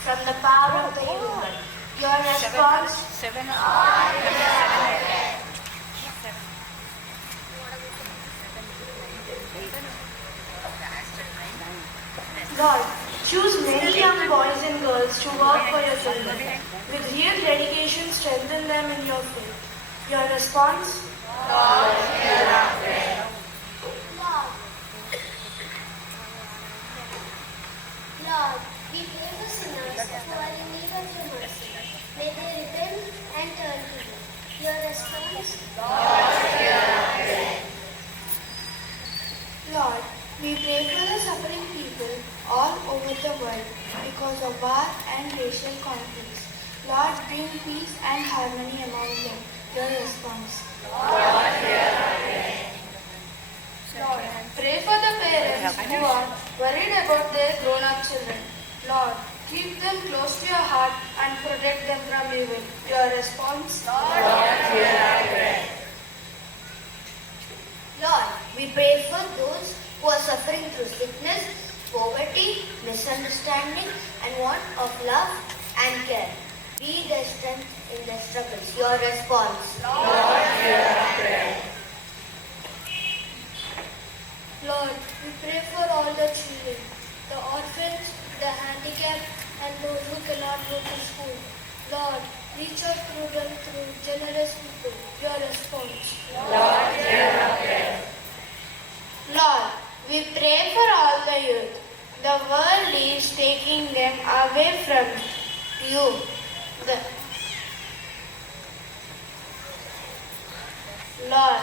from the power of the evil one. Your response? Lord, choose many young boys and girls to work for your children. With real dedication, strengthen them in your faith. Your response? Lord, we pray for sinners who are in need of your mercy. May they repent and turn to you. Your response? Lord, we pray for the suffering people all over the world because of war and racial conflicts. Lord, bring peace and harmony among them. Your response? Lord, pray for the parents who are worried about their grown-up children. Lord, keep them close to your heart and protect them from evil. Your response? Lord, we pray for those who are suffering through sickness, poverty, misunderstanding, and want of love and care. Be their strength in their struggles. Your response? Lord, we pray for all the children, the orphans, the handicapped, and those who cannot go to school. Lord, reach out through them through generous people. Your response? Lord, we pray for all the youth. The world is taking them away from you. Lord,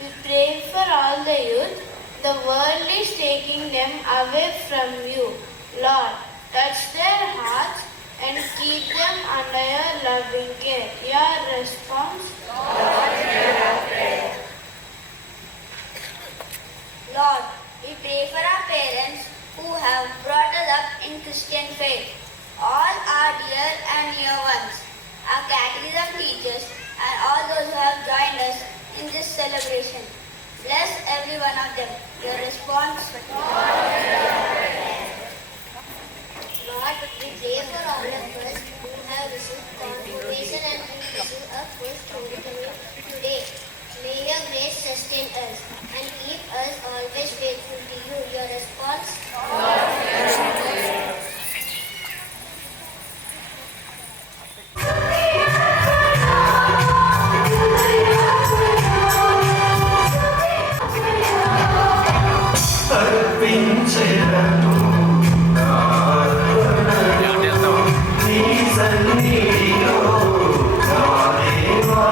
we pray for all the youth. The world is taking them away from you. Lord, touch their hearts and keep them under your loving care. Your response? Lord, we pray for our parents who have brought us up in Christian faith, all our dear and near ones, our catechism teachers, and all those who have joined us in this celebration. Bless every one of them. Your response? Lord, we pray for all of us who have received confirmation and who receive a first Holy Communion today. May your grace sustain us and keep us always faithful to you. Your response? నీ సన్నిధిలో నా దేవా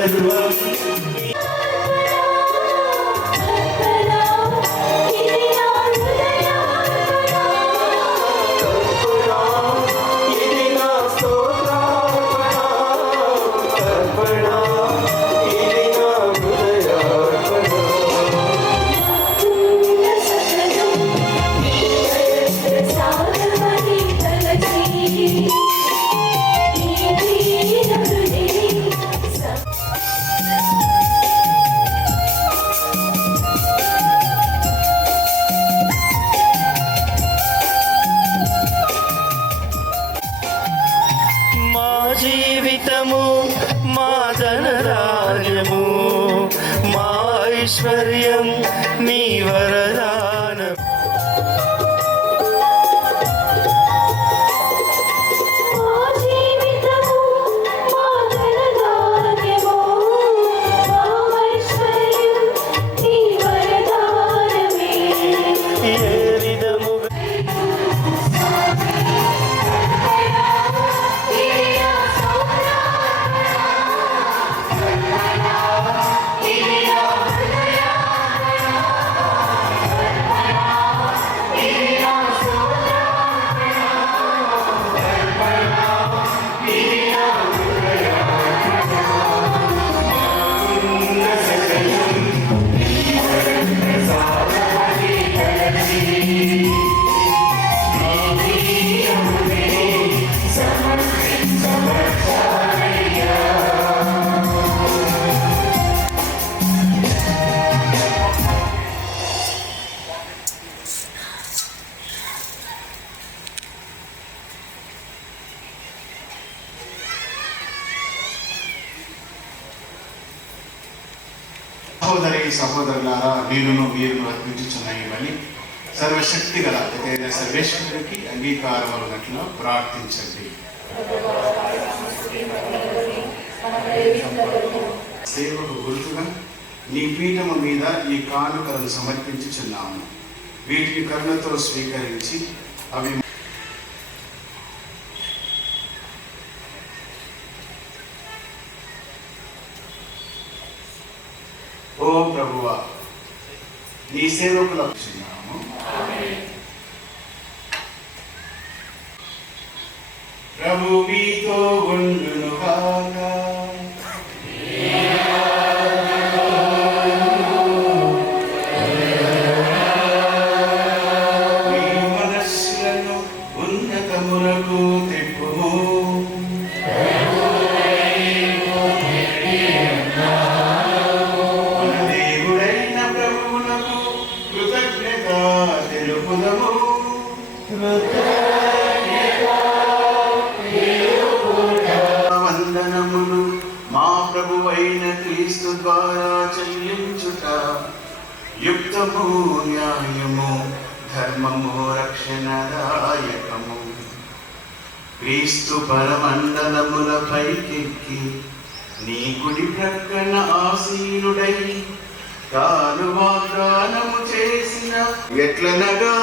సర్వం ఇది నా స్తోత్రార్పణ అర్పణ ఇది నా హృదయార్పణ మా జీవితము మా ధనరాజ్యము మా ఐశ్వర్యం నీ వరదానం ఏ విధముగా సహోదరి సహోదరులారా, నేనును మీరును అర్పించుచున్న ఇవన్నీ సర్వశక్తి గల పితైన సర్వేశ్వరునికి అంగీకారం అన్నట్లు ప్రార్థించండి. సేవకు గుర్తుగా నీ పీఠము మీద ఈ కానుకలను సమర్పించుచున్నాము. వీటిని కరుణతో స్వీకరించి అవి ఓ ప్రభువా, నీ సేవకులకు చిన్నాము. ప్రభు మీతో ఉండును గాక. మీ మనస్సులను ఉన్నతములకు తిప్పుము. మన దేవుడైన ప్రభువునకు కృతజ్ఞత తెలుపుదము. వందనములు మా ప్రభువైన క్రీస్తు ద్వారా చెల్లించుట యుక్తము, న్యాయము, ధర్మము, రక్షణదాయకము. క్రీస్తు పరమండలముల పైకెక్కి నీ కుడి ప్రక్కన ఆసీనుడై తాను వాగ్దానము చేసిన ఎట్లనగా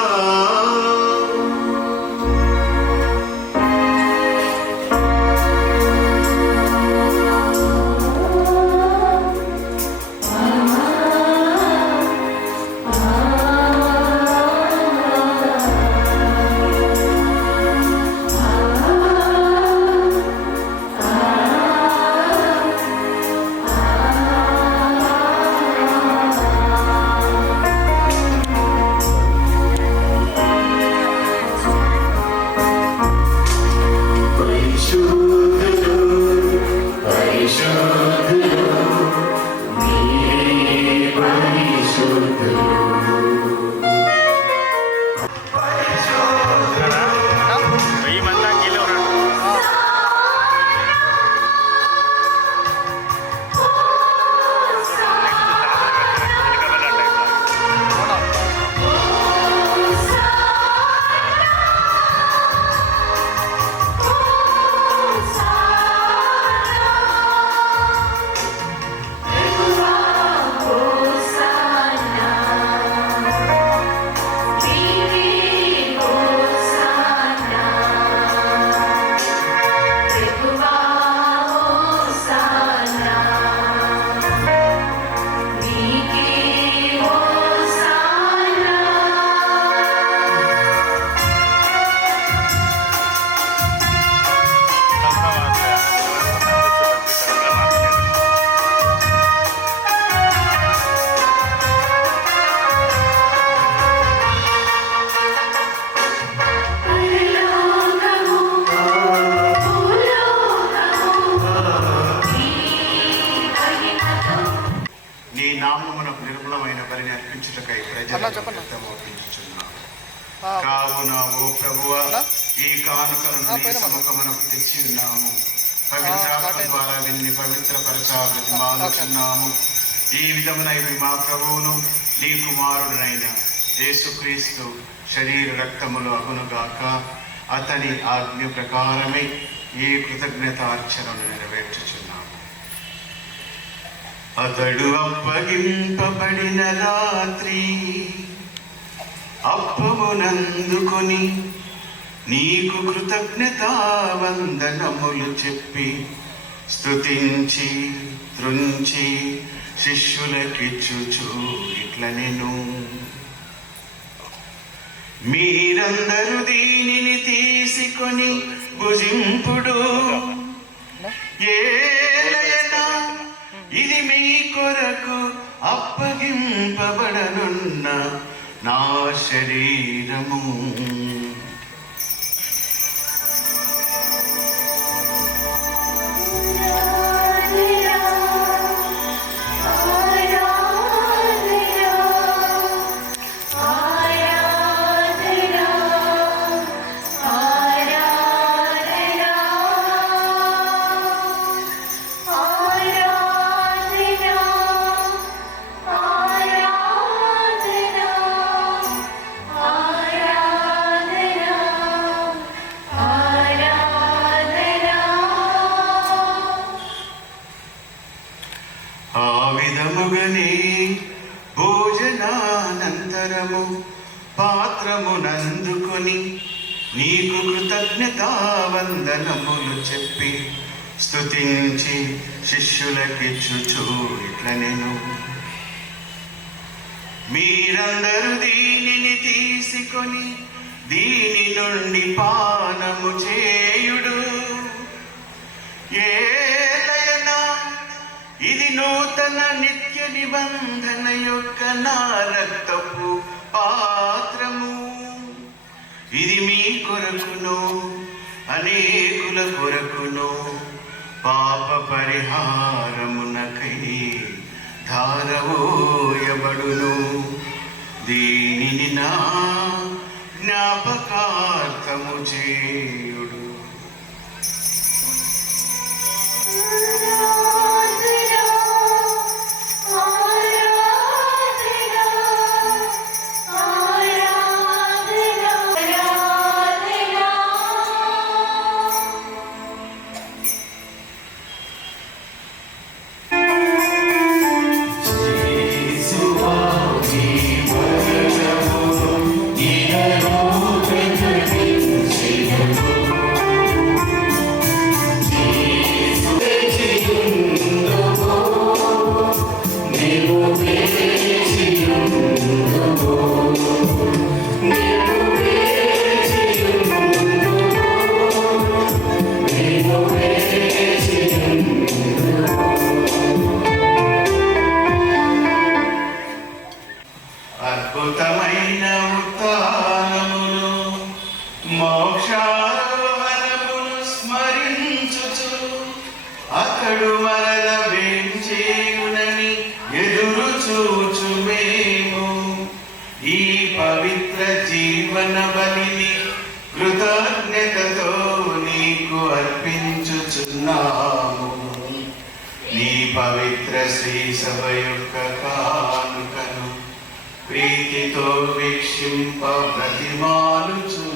బలిని అర్పించుటకై ప్రజలను కావున ఓ ప్రభువా ఈ కానుకలను నీ సముఖమునకు తెచ్చి ఉన్నాము. పవిత్రాత్మ ద్వారా వీరిని పవిత్రపరచాలని మానుచున్నాము. ఈ విధమున ఇవి మా ప్రభువును నీ కుమారుడునైన యేసుక్రీస్తు శరీర రక్తములు అగునుగాక. అతని ఆజ్ఞ ప్రకారమే ఈ కృతజ్ఞతార్చనను నెరవేర్చుచున్నాము. అతడు అప్పగింపబడిన రాత్రి అప్పమునందుకొని నీకు కృతజ్ఞతావందనములు చెప్పి స్తుతించి త్రుంచి శిష్యులకిచ్చుచు ఇట్లనెను, మీరందరూ దీనిని తీసుకొని భుజింపుడు. ఏలయనా ఇది మీ కొరకు అప్పగింపబడనున్న నా శరీరము. భోజనానంతరము పాత్రమునందుకొని నీకు కృతజ్ఞతావందనములు చెప్పి స్తుతించి శిష్యులకిచ్చుచు ఇట్లనెను, మీరందరూ దీనిని తీసుకొని దీని నుండి పానము చేయుడు. ఏలయనా ఇది నూతన నిత్య నిబంధన యొక్క నా రక్తపు పాత్రము. ఇది మీ కొరకును అనేకుల కొరకును పాప పరిహారమునకై ధారవోయబడును. దీనిని నా జ్ఞాపకార్థము చేయుడు. అద్భుతమైన ఉత్థానమును మోక్షారోహణమును స్మరించుచు అతడు మరల వేంచేయునని ఎదురు చూచు మేము ఈ పవిత్ర జీవన బలిని కృతజ్ఞతతో నీకు అర్పించుచున్నాము. నీ పవిత్ర శ్రీ సభ యొక్క కానుకను ప్రీతితో వీక్షింప ప్రతిమాలుచున్నాము.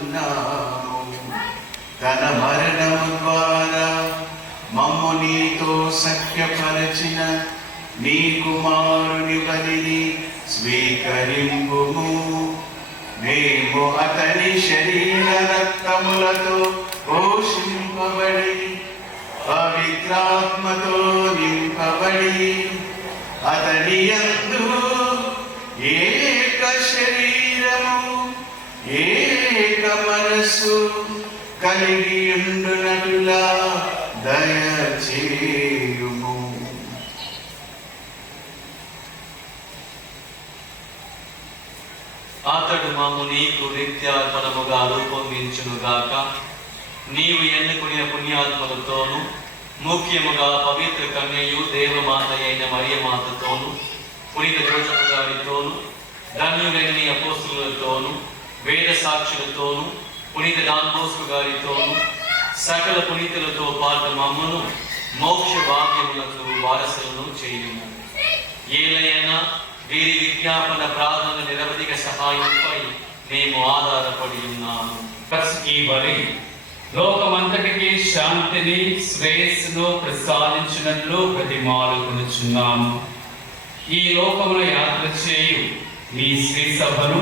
తన మరణము ద్వారా మమ్ము నీతో సఖ్యపరచిన నీ కుమారుని బలిని స్వీకరింపుము. మేము అతని శరీర రక్తములతో పోషింపబడి పవిత్రాత్మతో నింపబడి అతని యందు ఏక శరీరము ఏక మనస్సు కలిగి ఉండునట్లా దయచేయుము. అతడు మమ్ము నీకు నిత్యార్పణముగా రూపొందించునుగాక. నీవు ఎన్నుకునే పుణ్యాత్మలతోనూ ముఖ్యముగా పవిత్ర కన్యయు దేవమాత అయిన మరియమాతతోనూ పునీత జోసెఫ్ గారితోనూ, ధన్యులైన నీ అపోస్తలులతోనూ, వేద సాక్షులతోనూ, పునీత డాన్ బోస్కో గారితోనూ, సకల పునీతులతో పాటు మమ్మను మోక్ష భాగ్యములకు వారసులను చేయుము. ఏలైనా వీరి విజ్ఞాపన ప్రార్థన నిరవధిక సహాయంపై మేము ఆధారపడి ఉన్నాము. ఈ బలి లోకమంతటికి శాంతిని, శ్రేయస్సును ప్రసాదించినట్లు ప్రతిమాలుకొనుచున్నాము. ఈ లోకమున యాత్ర చేయు మీ శ్రీ సభను,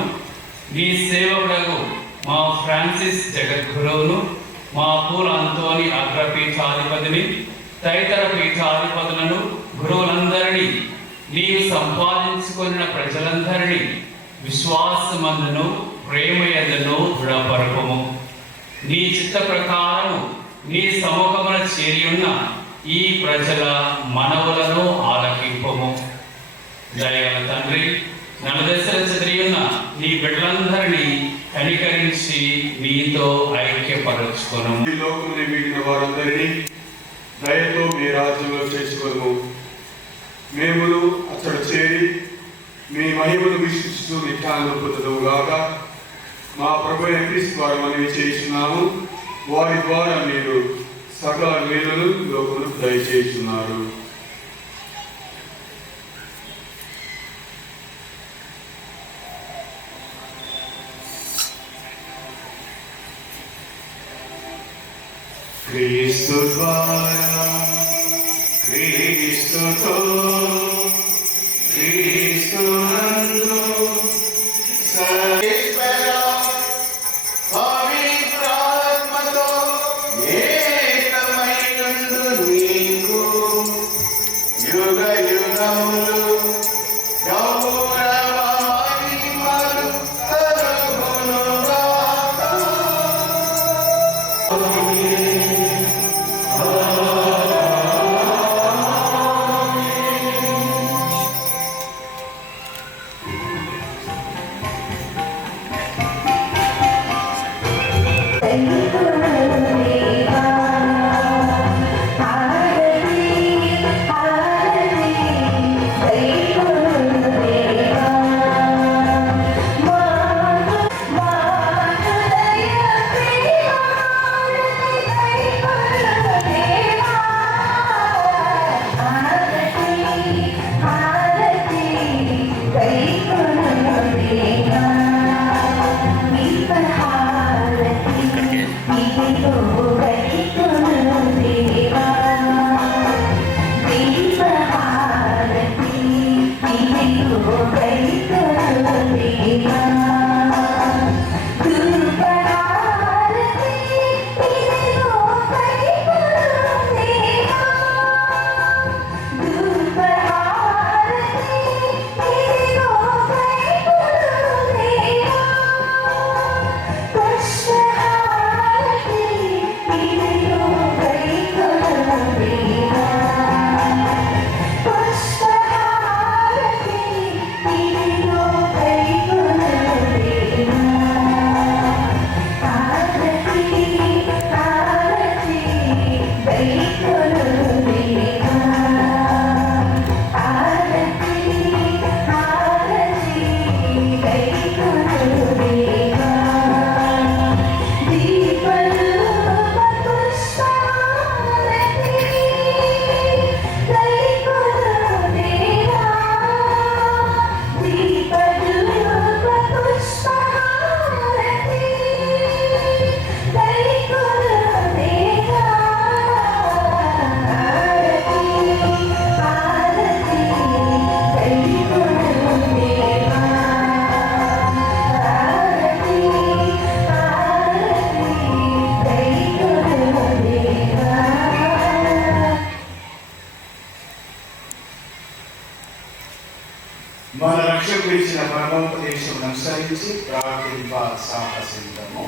మీ సేవకుడగు మా ఫ్రాన్సిస్ జగద్గురువును, మా పూల అంతోని అగ్రపీఠాధిపతిని, తదితర పీఠాధిపతులను, గురువులందరినీ, నీవు సంపాదించుకున్న ప్రజలందరినీ విశ్వాసమందును ప్రేమయందును దృఢపరపము. నీ చిత్త ప్రకారము నీ సముఖమున చేరియున్న ఈ ప్రజల మనవులను ఆలకింపము. దయగల తండ్రి, నలుదశల చెదిరియున్న నీ బిడ్డలందరినీ కనికరించి నీతో ఐక్యపరచుకొను. ఈ లోకముని మిగిలిన వారందరినీ దయతో మీ రాజ్యంలో చేర్చుకొను. మేమును అతడు చేరి మీ మహిమను వీక్షిస్తూ నిత్యాన్ని పొందుదుగాక. మా ప్రభు అయిన క్రీస్తు ద్వారా మనవి చేస్తున్నాము. వారి ద్వారా మీరు సకల మేలును లోకములకు దయచేస్తున్నారు. క్రీస్తు ద్వారా, క్రీస్తుతో, క్రీస్తునందు పవిత్రాత్మతో ఏకమైనందు నీకు యుగ యుగములు గౌరవ మహిమలు కలుగునుగాక. మన రక్షకుడు ఇచ్చిన పరమోపదేశం అనుసరించి ప్రార్థింప సాహసిద్దాము.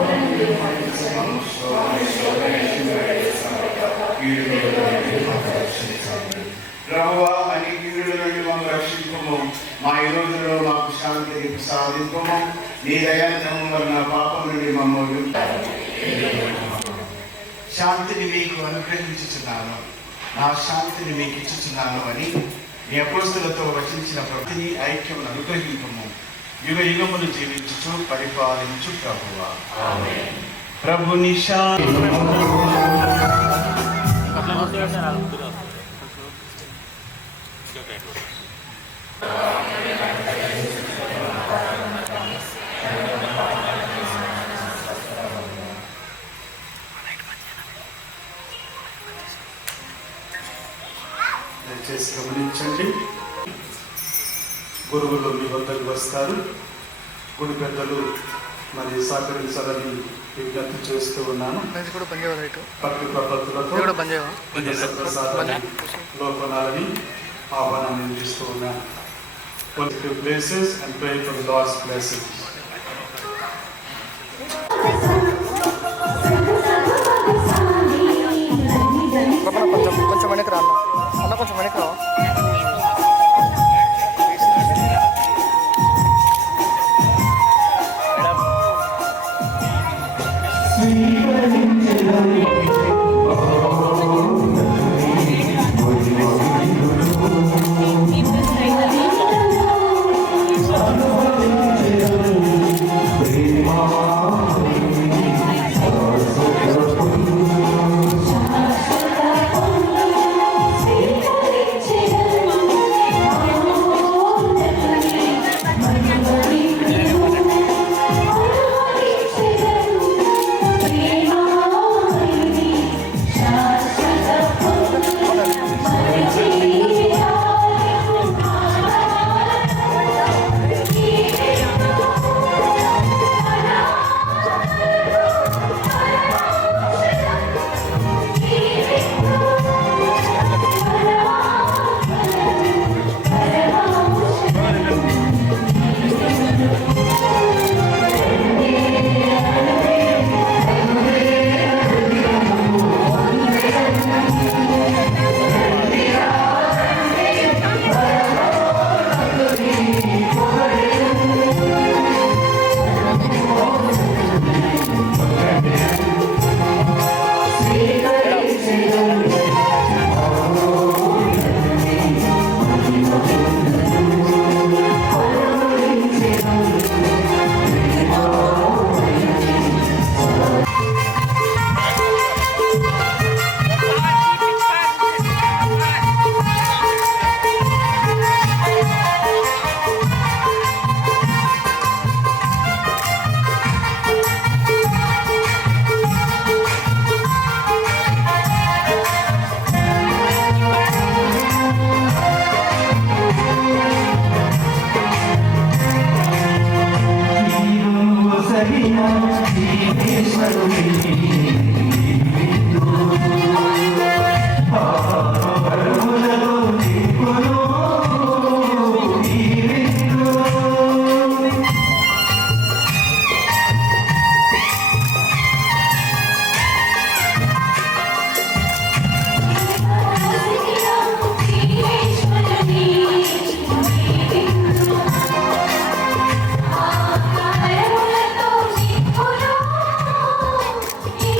Amen. ప్రభువా అని కీడుల నుండి మమ్మల్ని రక్షింపము. మా ఈ రోజులో మాకు శాంతిని ప్రసాదింపము. నీ దయార్థం వలన పాపం నుండి మమ్మల్ని శాంతిని మీకు అనుగ్రహించుచున్నాను, నా శాంతిని మీకు ఇచ్చుచున్నాను అని నీ అపోస్తలతో వచించిన ప్రతిని ఐక్యం అనుగ్రహింపము. యుగ యుగములు జీవించుచు పరిపాలించు ప్రభువా. ప్రభుని దయచేసి గమనించండి. గురువులు మీ వద్దకు వస్తారు. గుడి పెద్దలు మరి సహకరించాలని విజ్ఞప్తి చేస్తూ ఉన్నాను. భక్తి ప్రపత్తులతో లోపనాలని ఆహ్వానాన్ని అందిస్తూ ఉన్నాను. Places and pray for the Lord's blessings. కొంచెం వెనక్కి రా అన్న, కొంచెం వెనక్కి రా. Thank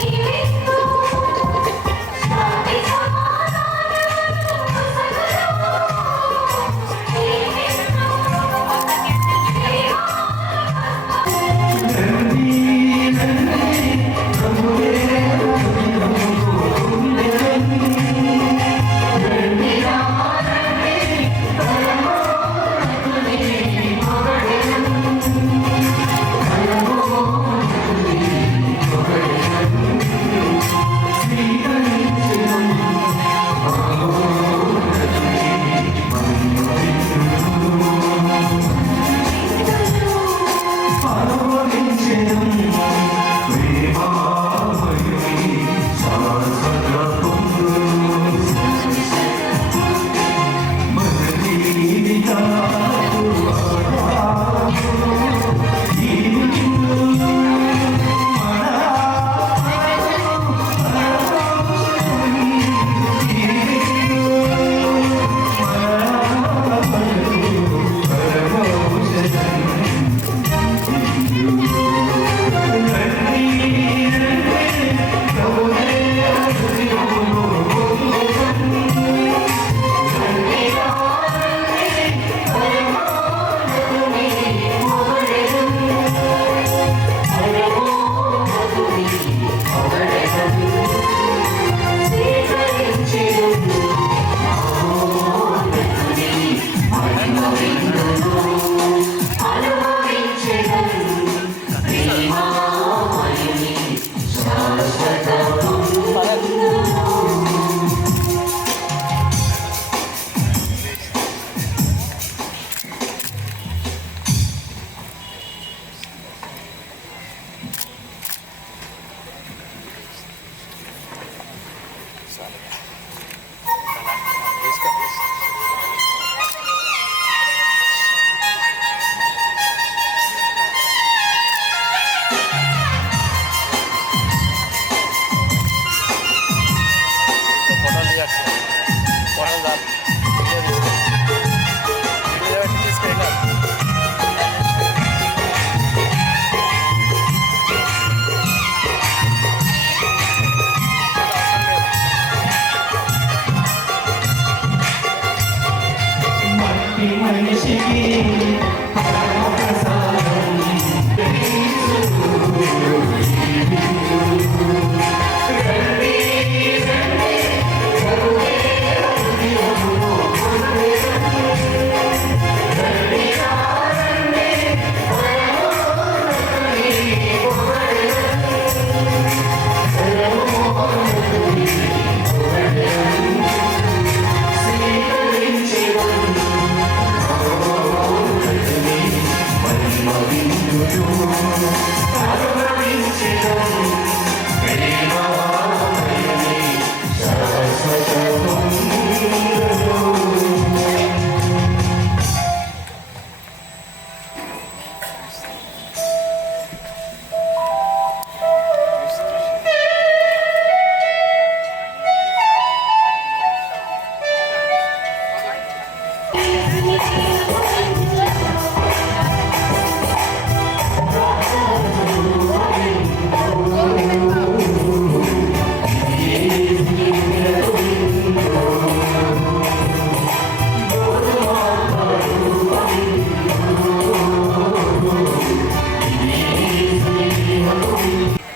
you.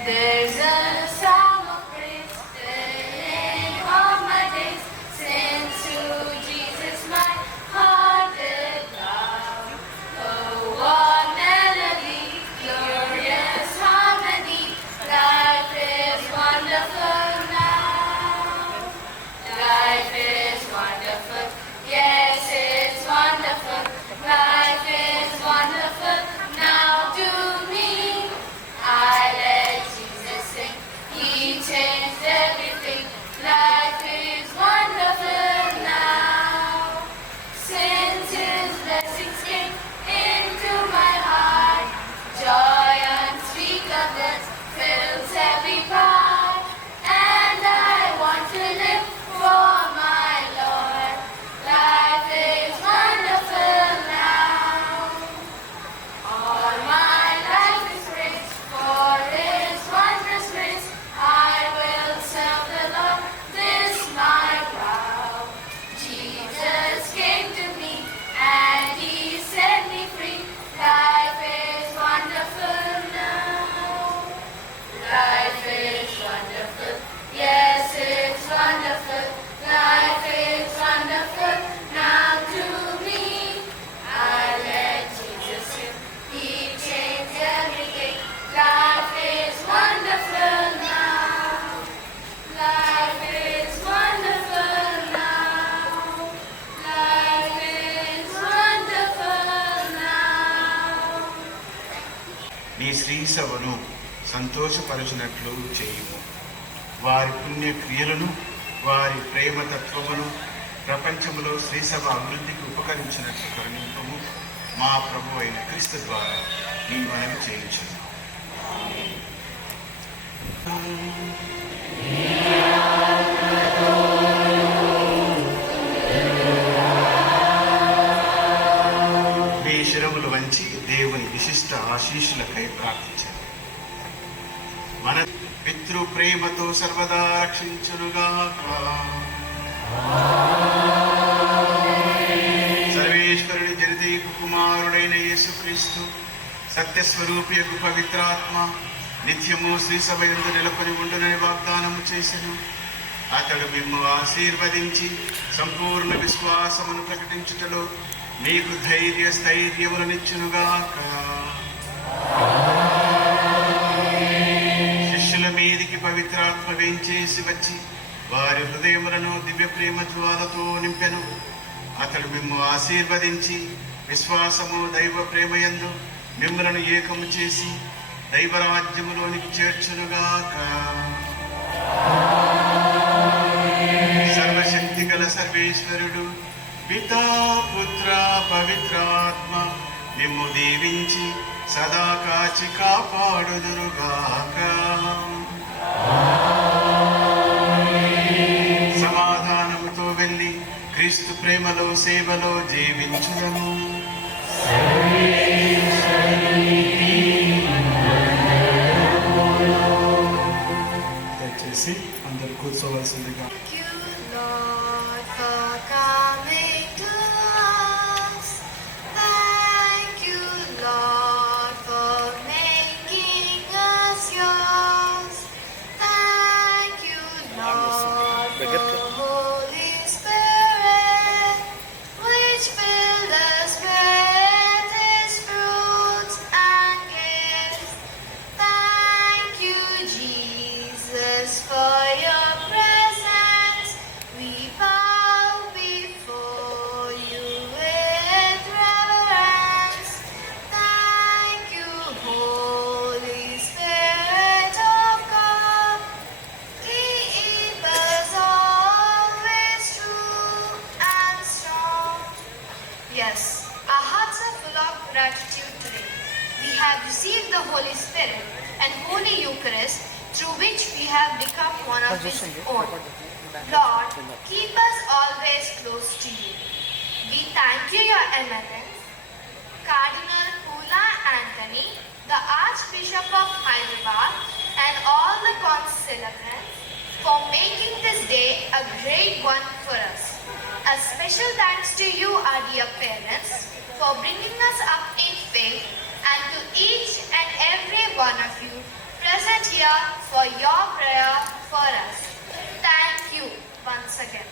There's a song of praise filling all my days, since to Jesus my heart did bow. Oh, what melody, glorious harmony, life is wonderful now. Life is wonderful, yes, it's wonderful. Life is wonderful now to me. I let Jesus sing, He changed everything. Life is wonderful now. Since His blessings came into my heart, joy unspeakable fills every part. And I want to live for my Lord. Life is wonderful now. All my life is praise for His wondrous grace. I will serve the Lord, this my vow. Jesus came to me and He set me free. Life is wonderful now. Life is wonderful, yes, it's wonderful. Life is wonderful now to me. I let Jesus in, He changed everything. Life is wonderful now. Life is wonderful now. Life is wonderful now. నీ శ్రీసభను సంతోషపరచునట్లు చేయుము. వారి పుణ్య క్రియలను, వారి ప్రేమ తత్వమును ప్రపంచంలో శ్రీసభ అభివృద్ధికి ఉపకరించినట్లు కరుణింపము. మా ప్రభు అయిన క్రీస్తు ద్వారా నీ మనవి చేయించు. మీ శిరములు వంచి దేవుని విశిష్ట ఆశీస్సులకై ప్రార్థించారు. మన పితృ ప్రేమతో సర్వదా రక్షించునుగాక. సర్వేశ్వరుని జనదీకు కుమారుడైన యేసుక్రీస్తు సత్యస్వరూపియకు పవిత్రాత్మ నిత్యము శ్రీసభ యందు నెలకొని ఉండునని వాగ్దానము చేసెను. అతడు మిమ్ము ఆశీర్వదించి సంపూర్ణ విశ్వాసమును ప్రకటించుటలో మీకు ధైర్య స్థైర్యములనిచ్చునుగాక. శిష్యుల మీదికి మీదికి పవిత్రాత్మ వేయించేసి వచ్చి వారి హృదయములను దివ్య ప్రేమ జ్వాలతో నింపెను. అతడు మిమ్ము ఆశీర్వదించి విశ్వాసము దైవ ప్రేమయందు మిమ్మలను ఏకము చేసి దైవరాజ్యములోనికి చేర్చునుగాక. సర్వశక్తి గల సర్వేశ్వరుడు పితా పుత్ర పవిత్రాత్మ మిమ్ము దీవించి సదా కాచి కాపాడుదురుగాక. సమాధానముతో వెళ్ళి క్రీస్తు ప్రేమలో సేవలో జీవించుదము. దయచేసి అందరు కూర్చోవలసిందిగా. Thank you, Lord, for coming to us. Thank you, Lord, for making us yours. Thank you, Lord, for Holy Spirit, which filled us with His fruits and gifts. Thank you, Jesus, for your presence. We bow before you with reverence. Thank you, Holy Spirit of God. Keep us always true and strong. Yes, our hearts are full of gratitude today. We have received the Holy Spirit and Holy Eucharist, through which we have become one of His own. Lord, keep us always close to you. We thank you, Your Eminence, Cardinal Pula Anthony, the Archbishop of Hyderabad, and all the concelebrants for making this day a great one for us. A special thanks to you, our dear parents, for bringing us up in faith, and to each and every one of you present here for your prayer for us. Thank you once again.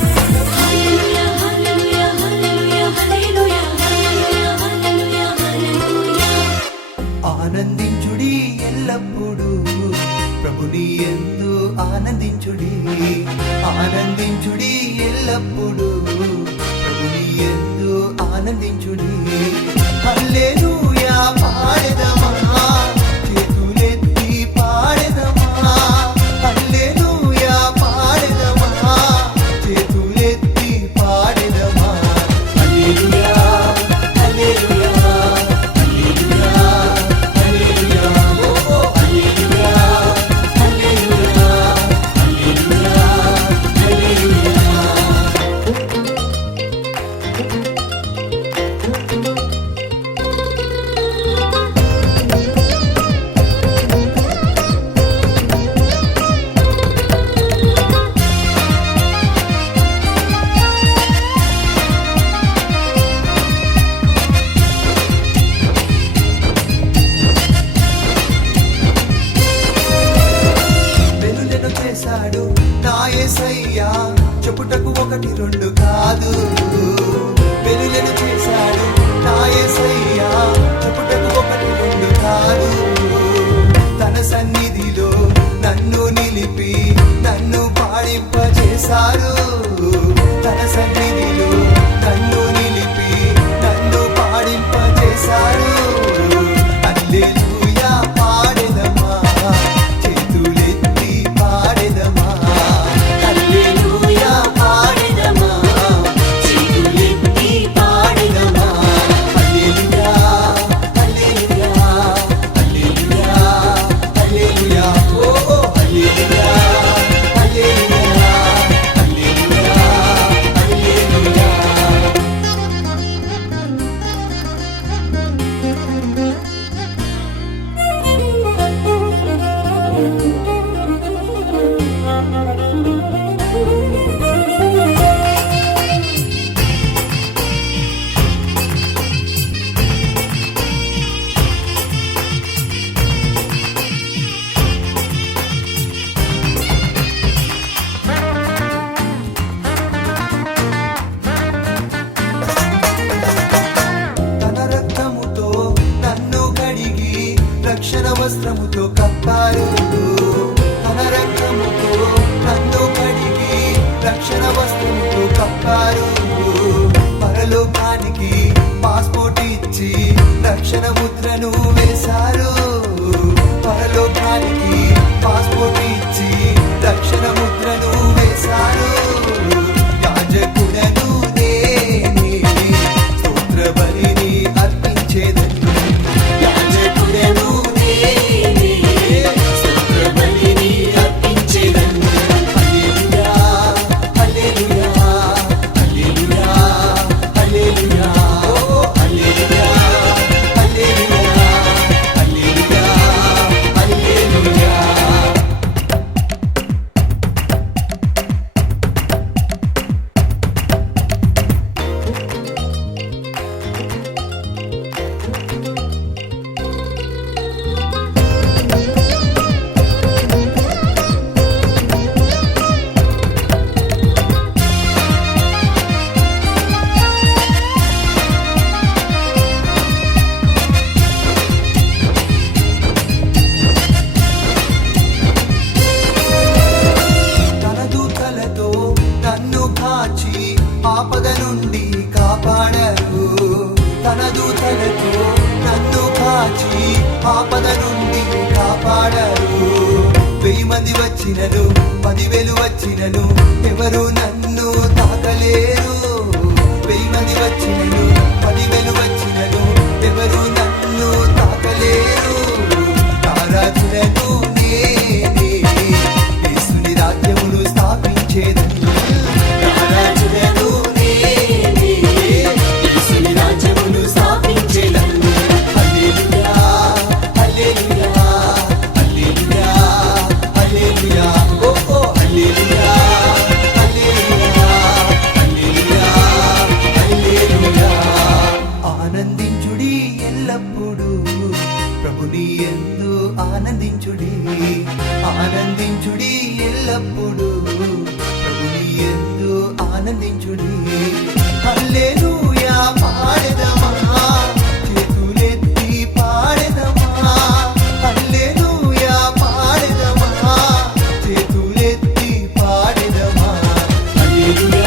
Hallelujah, hallelujah, hallelujah, hallelujah, hallelujah, hallelujah, hallelujah. ఆనందించుడి ఎల్లప్పుడూ ప్రభుని యందు ఆనందించుడి. ఆనందించుడి ఎల్లప్పుడూ ప్రభుని యందు ఆనందించుడి. హల్లెలూయా పాడెదమా, చేతులెత్తి పాడెదమా. హల్లెలూయా పాడెదమా, చేతులెత్తి పాడెదమా. హల్లెలూయా హల్లెలూయా హల్లెలూయా హల్లెలూయా. ఓ హల్లెలూయా హల్లెలూయా హల్లెలూయా హల్లెలూయా. వెలులను చేశాడు నా యేసయ్యా, చెప్పుటకు ఒకటి రెండు కాదు. వెలులను చేశాడు నా యేసయ్యా, చెప్పుటకు ఒకటి రెండు కాదు. తన సన్నిధిలో నన్ను నిలిపి నన్ను పాడింపజేశారు. తన సన్నిధిలో నన్ను నిలిపి నన్ను పాడింపజేశారు. హల్లెలూయా పాడెదమా, చేతులెత్తి పాడెదమా. హల్లెలూయా పాడెదమా, చేతులెత్తి పాడెదమా. హల్లెలూయా హల్లెలూయా హల్లెలూయా హల్లెలూయా. ఓ హల్లెలూయా హల్లెలూయా హల్లెలూయా రక్షణ వస్త్రముతో కప్పారు తన రక్తముతో నన్ను కడిగి రక్షణ వస్త్రముతో కప్పారు పరలోకానికి పాస్పోర్ట్ ఇచ్చి రక్షణ ముద్రను వేశారు పరలోకానికి పాస్పోర్ట్ ఇచ్చి రక్షణ ముద్రను వేశారు యాజకుడను నేనే స్తోత్ర బలిని అర్పించేదను యాజకుడను నేనే స్తోత్ర బలిని అర్పించేదను హల్లెలూయా హల్లెలూయా హల్లెలూయా హల్లెలూయా ఓ హల్లెలూయా హల్లెలూయా హల్లెలూయా హల్లెలూయా తన దూతలతో నన్ను కాచి ఆపద నుండి కాపాడారు తన దూతలతో నన్ను కాచి ఆపద నుండి కాపాడారు 1000 మంది వచ్చినను 10,000 వచ్చినను ఎవరు నన్ను తాకలేరు 1000 మంది వచ్చినను 10,000 వచ్చినను ఎవరు నన్ను తాకలేరు నా రాజులను నేనే యేసుని రాజ్యమును స్థాపించేదను నా రాజులను నేనే యేసుని రాజ్యమును స్థాపించేదను హల్లెలూయా హల్లెలూయా హల్లెలూయా హల్లెలూయా ఓ ఓ హల్లెలూయా హల్లెలూయా హల్లెలూయా హల్లెలూయా ఆనందించుడి ఎల్లప్పుడూ ప్రభుని యందు ఆనందించుడి ఆనందించుడి ఎల్లప్పుడూ ప్రభుని యందు ఆనందించుడి హల్లెలూయా పాడెదమా చేతులెత్తి పాడెదమా హల్లెలూయా పాడెదమా చేతులెత్తి పాడెదమా హల్లెలూయా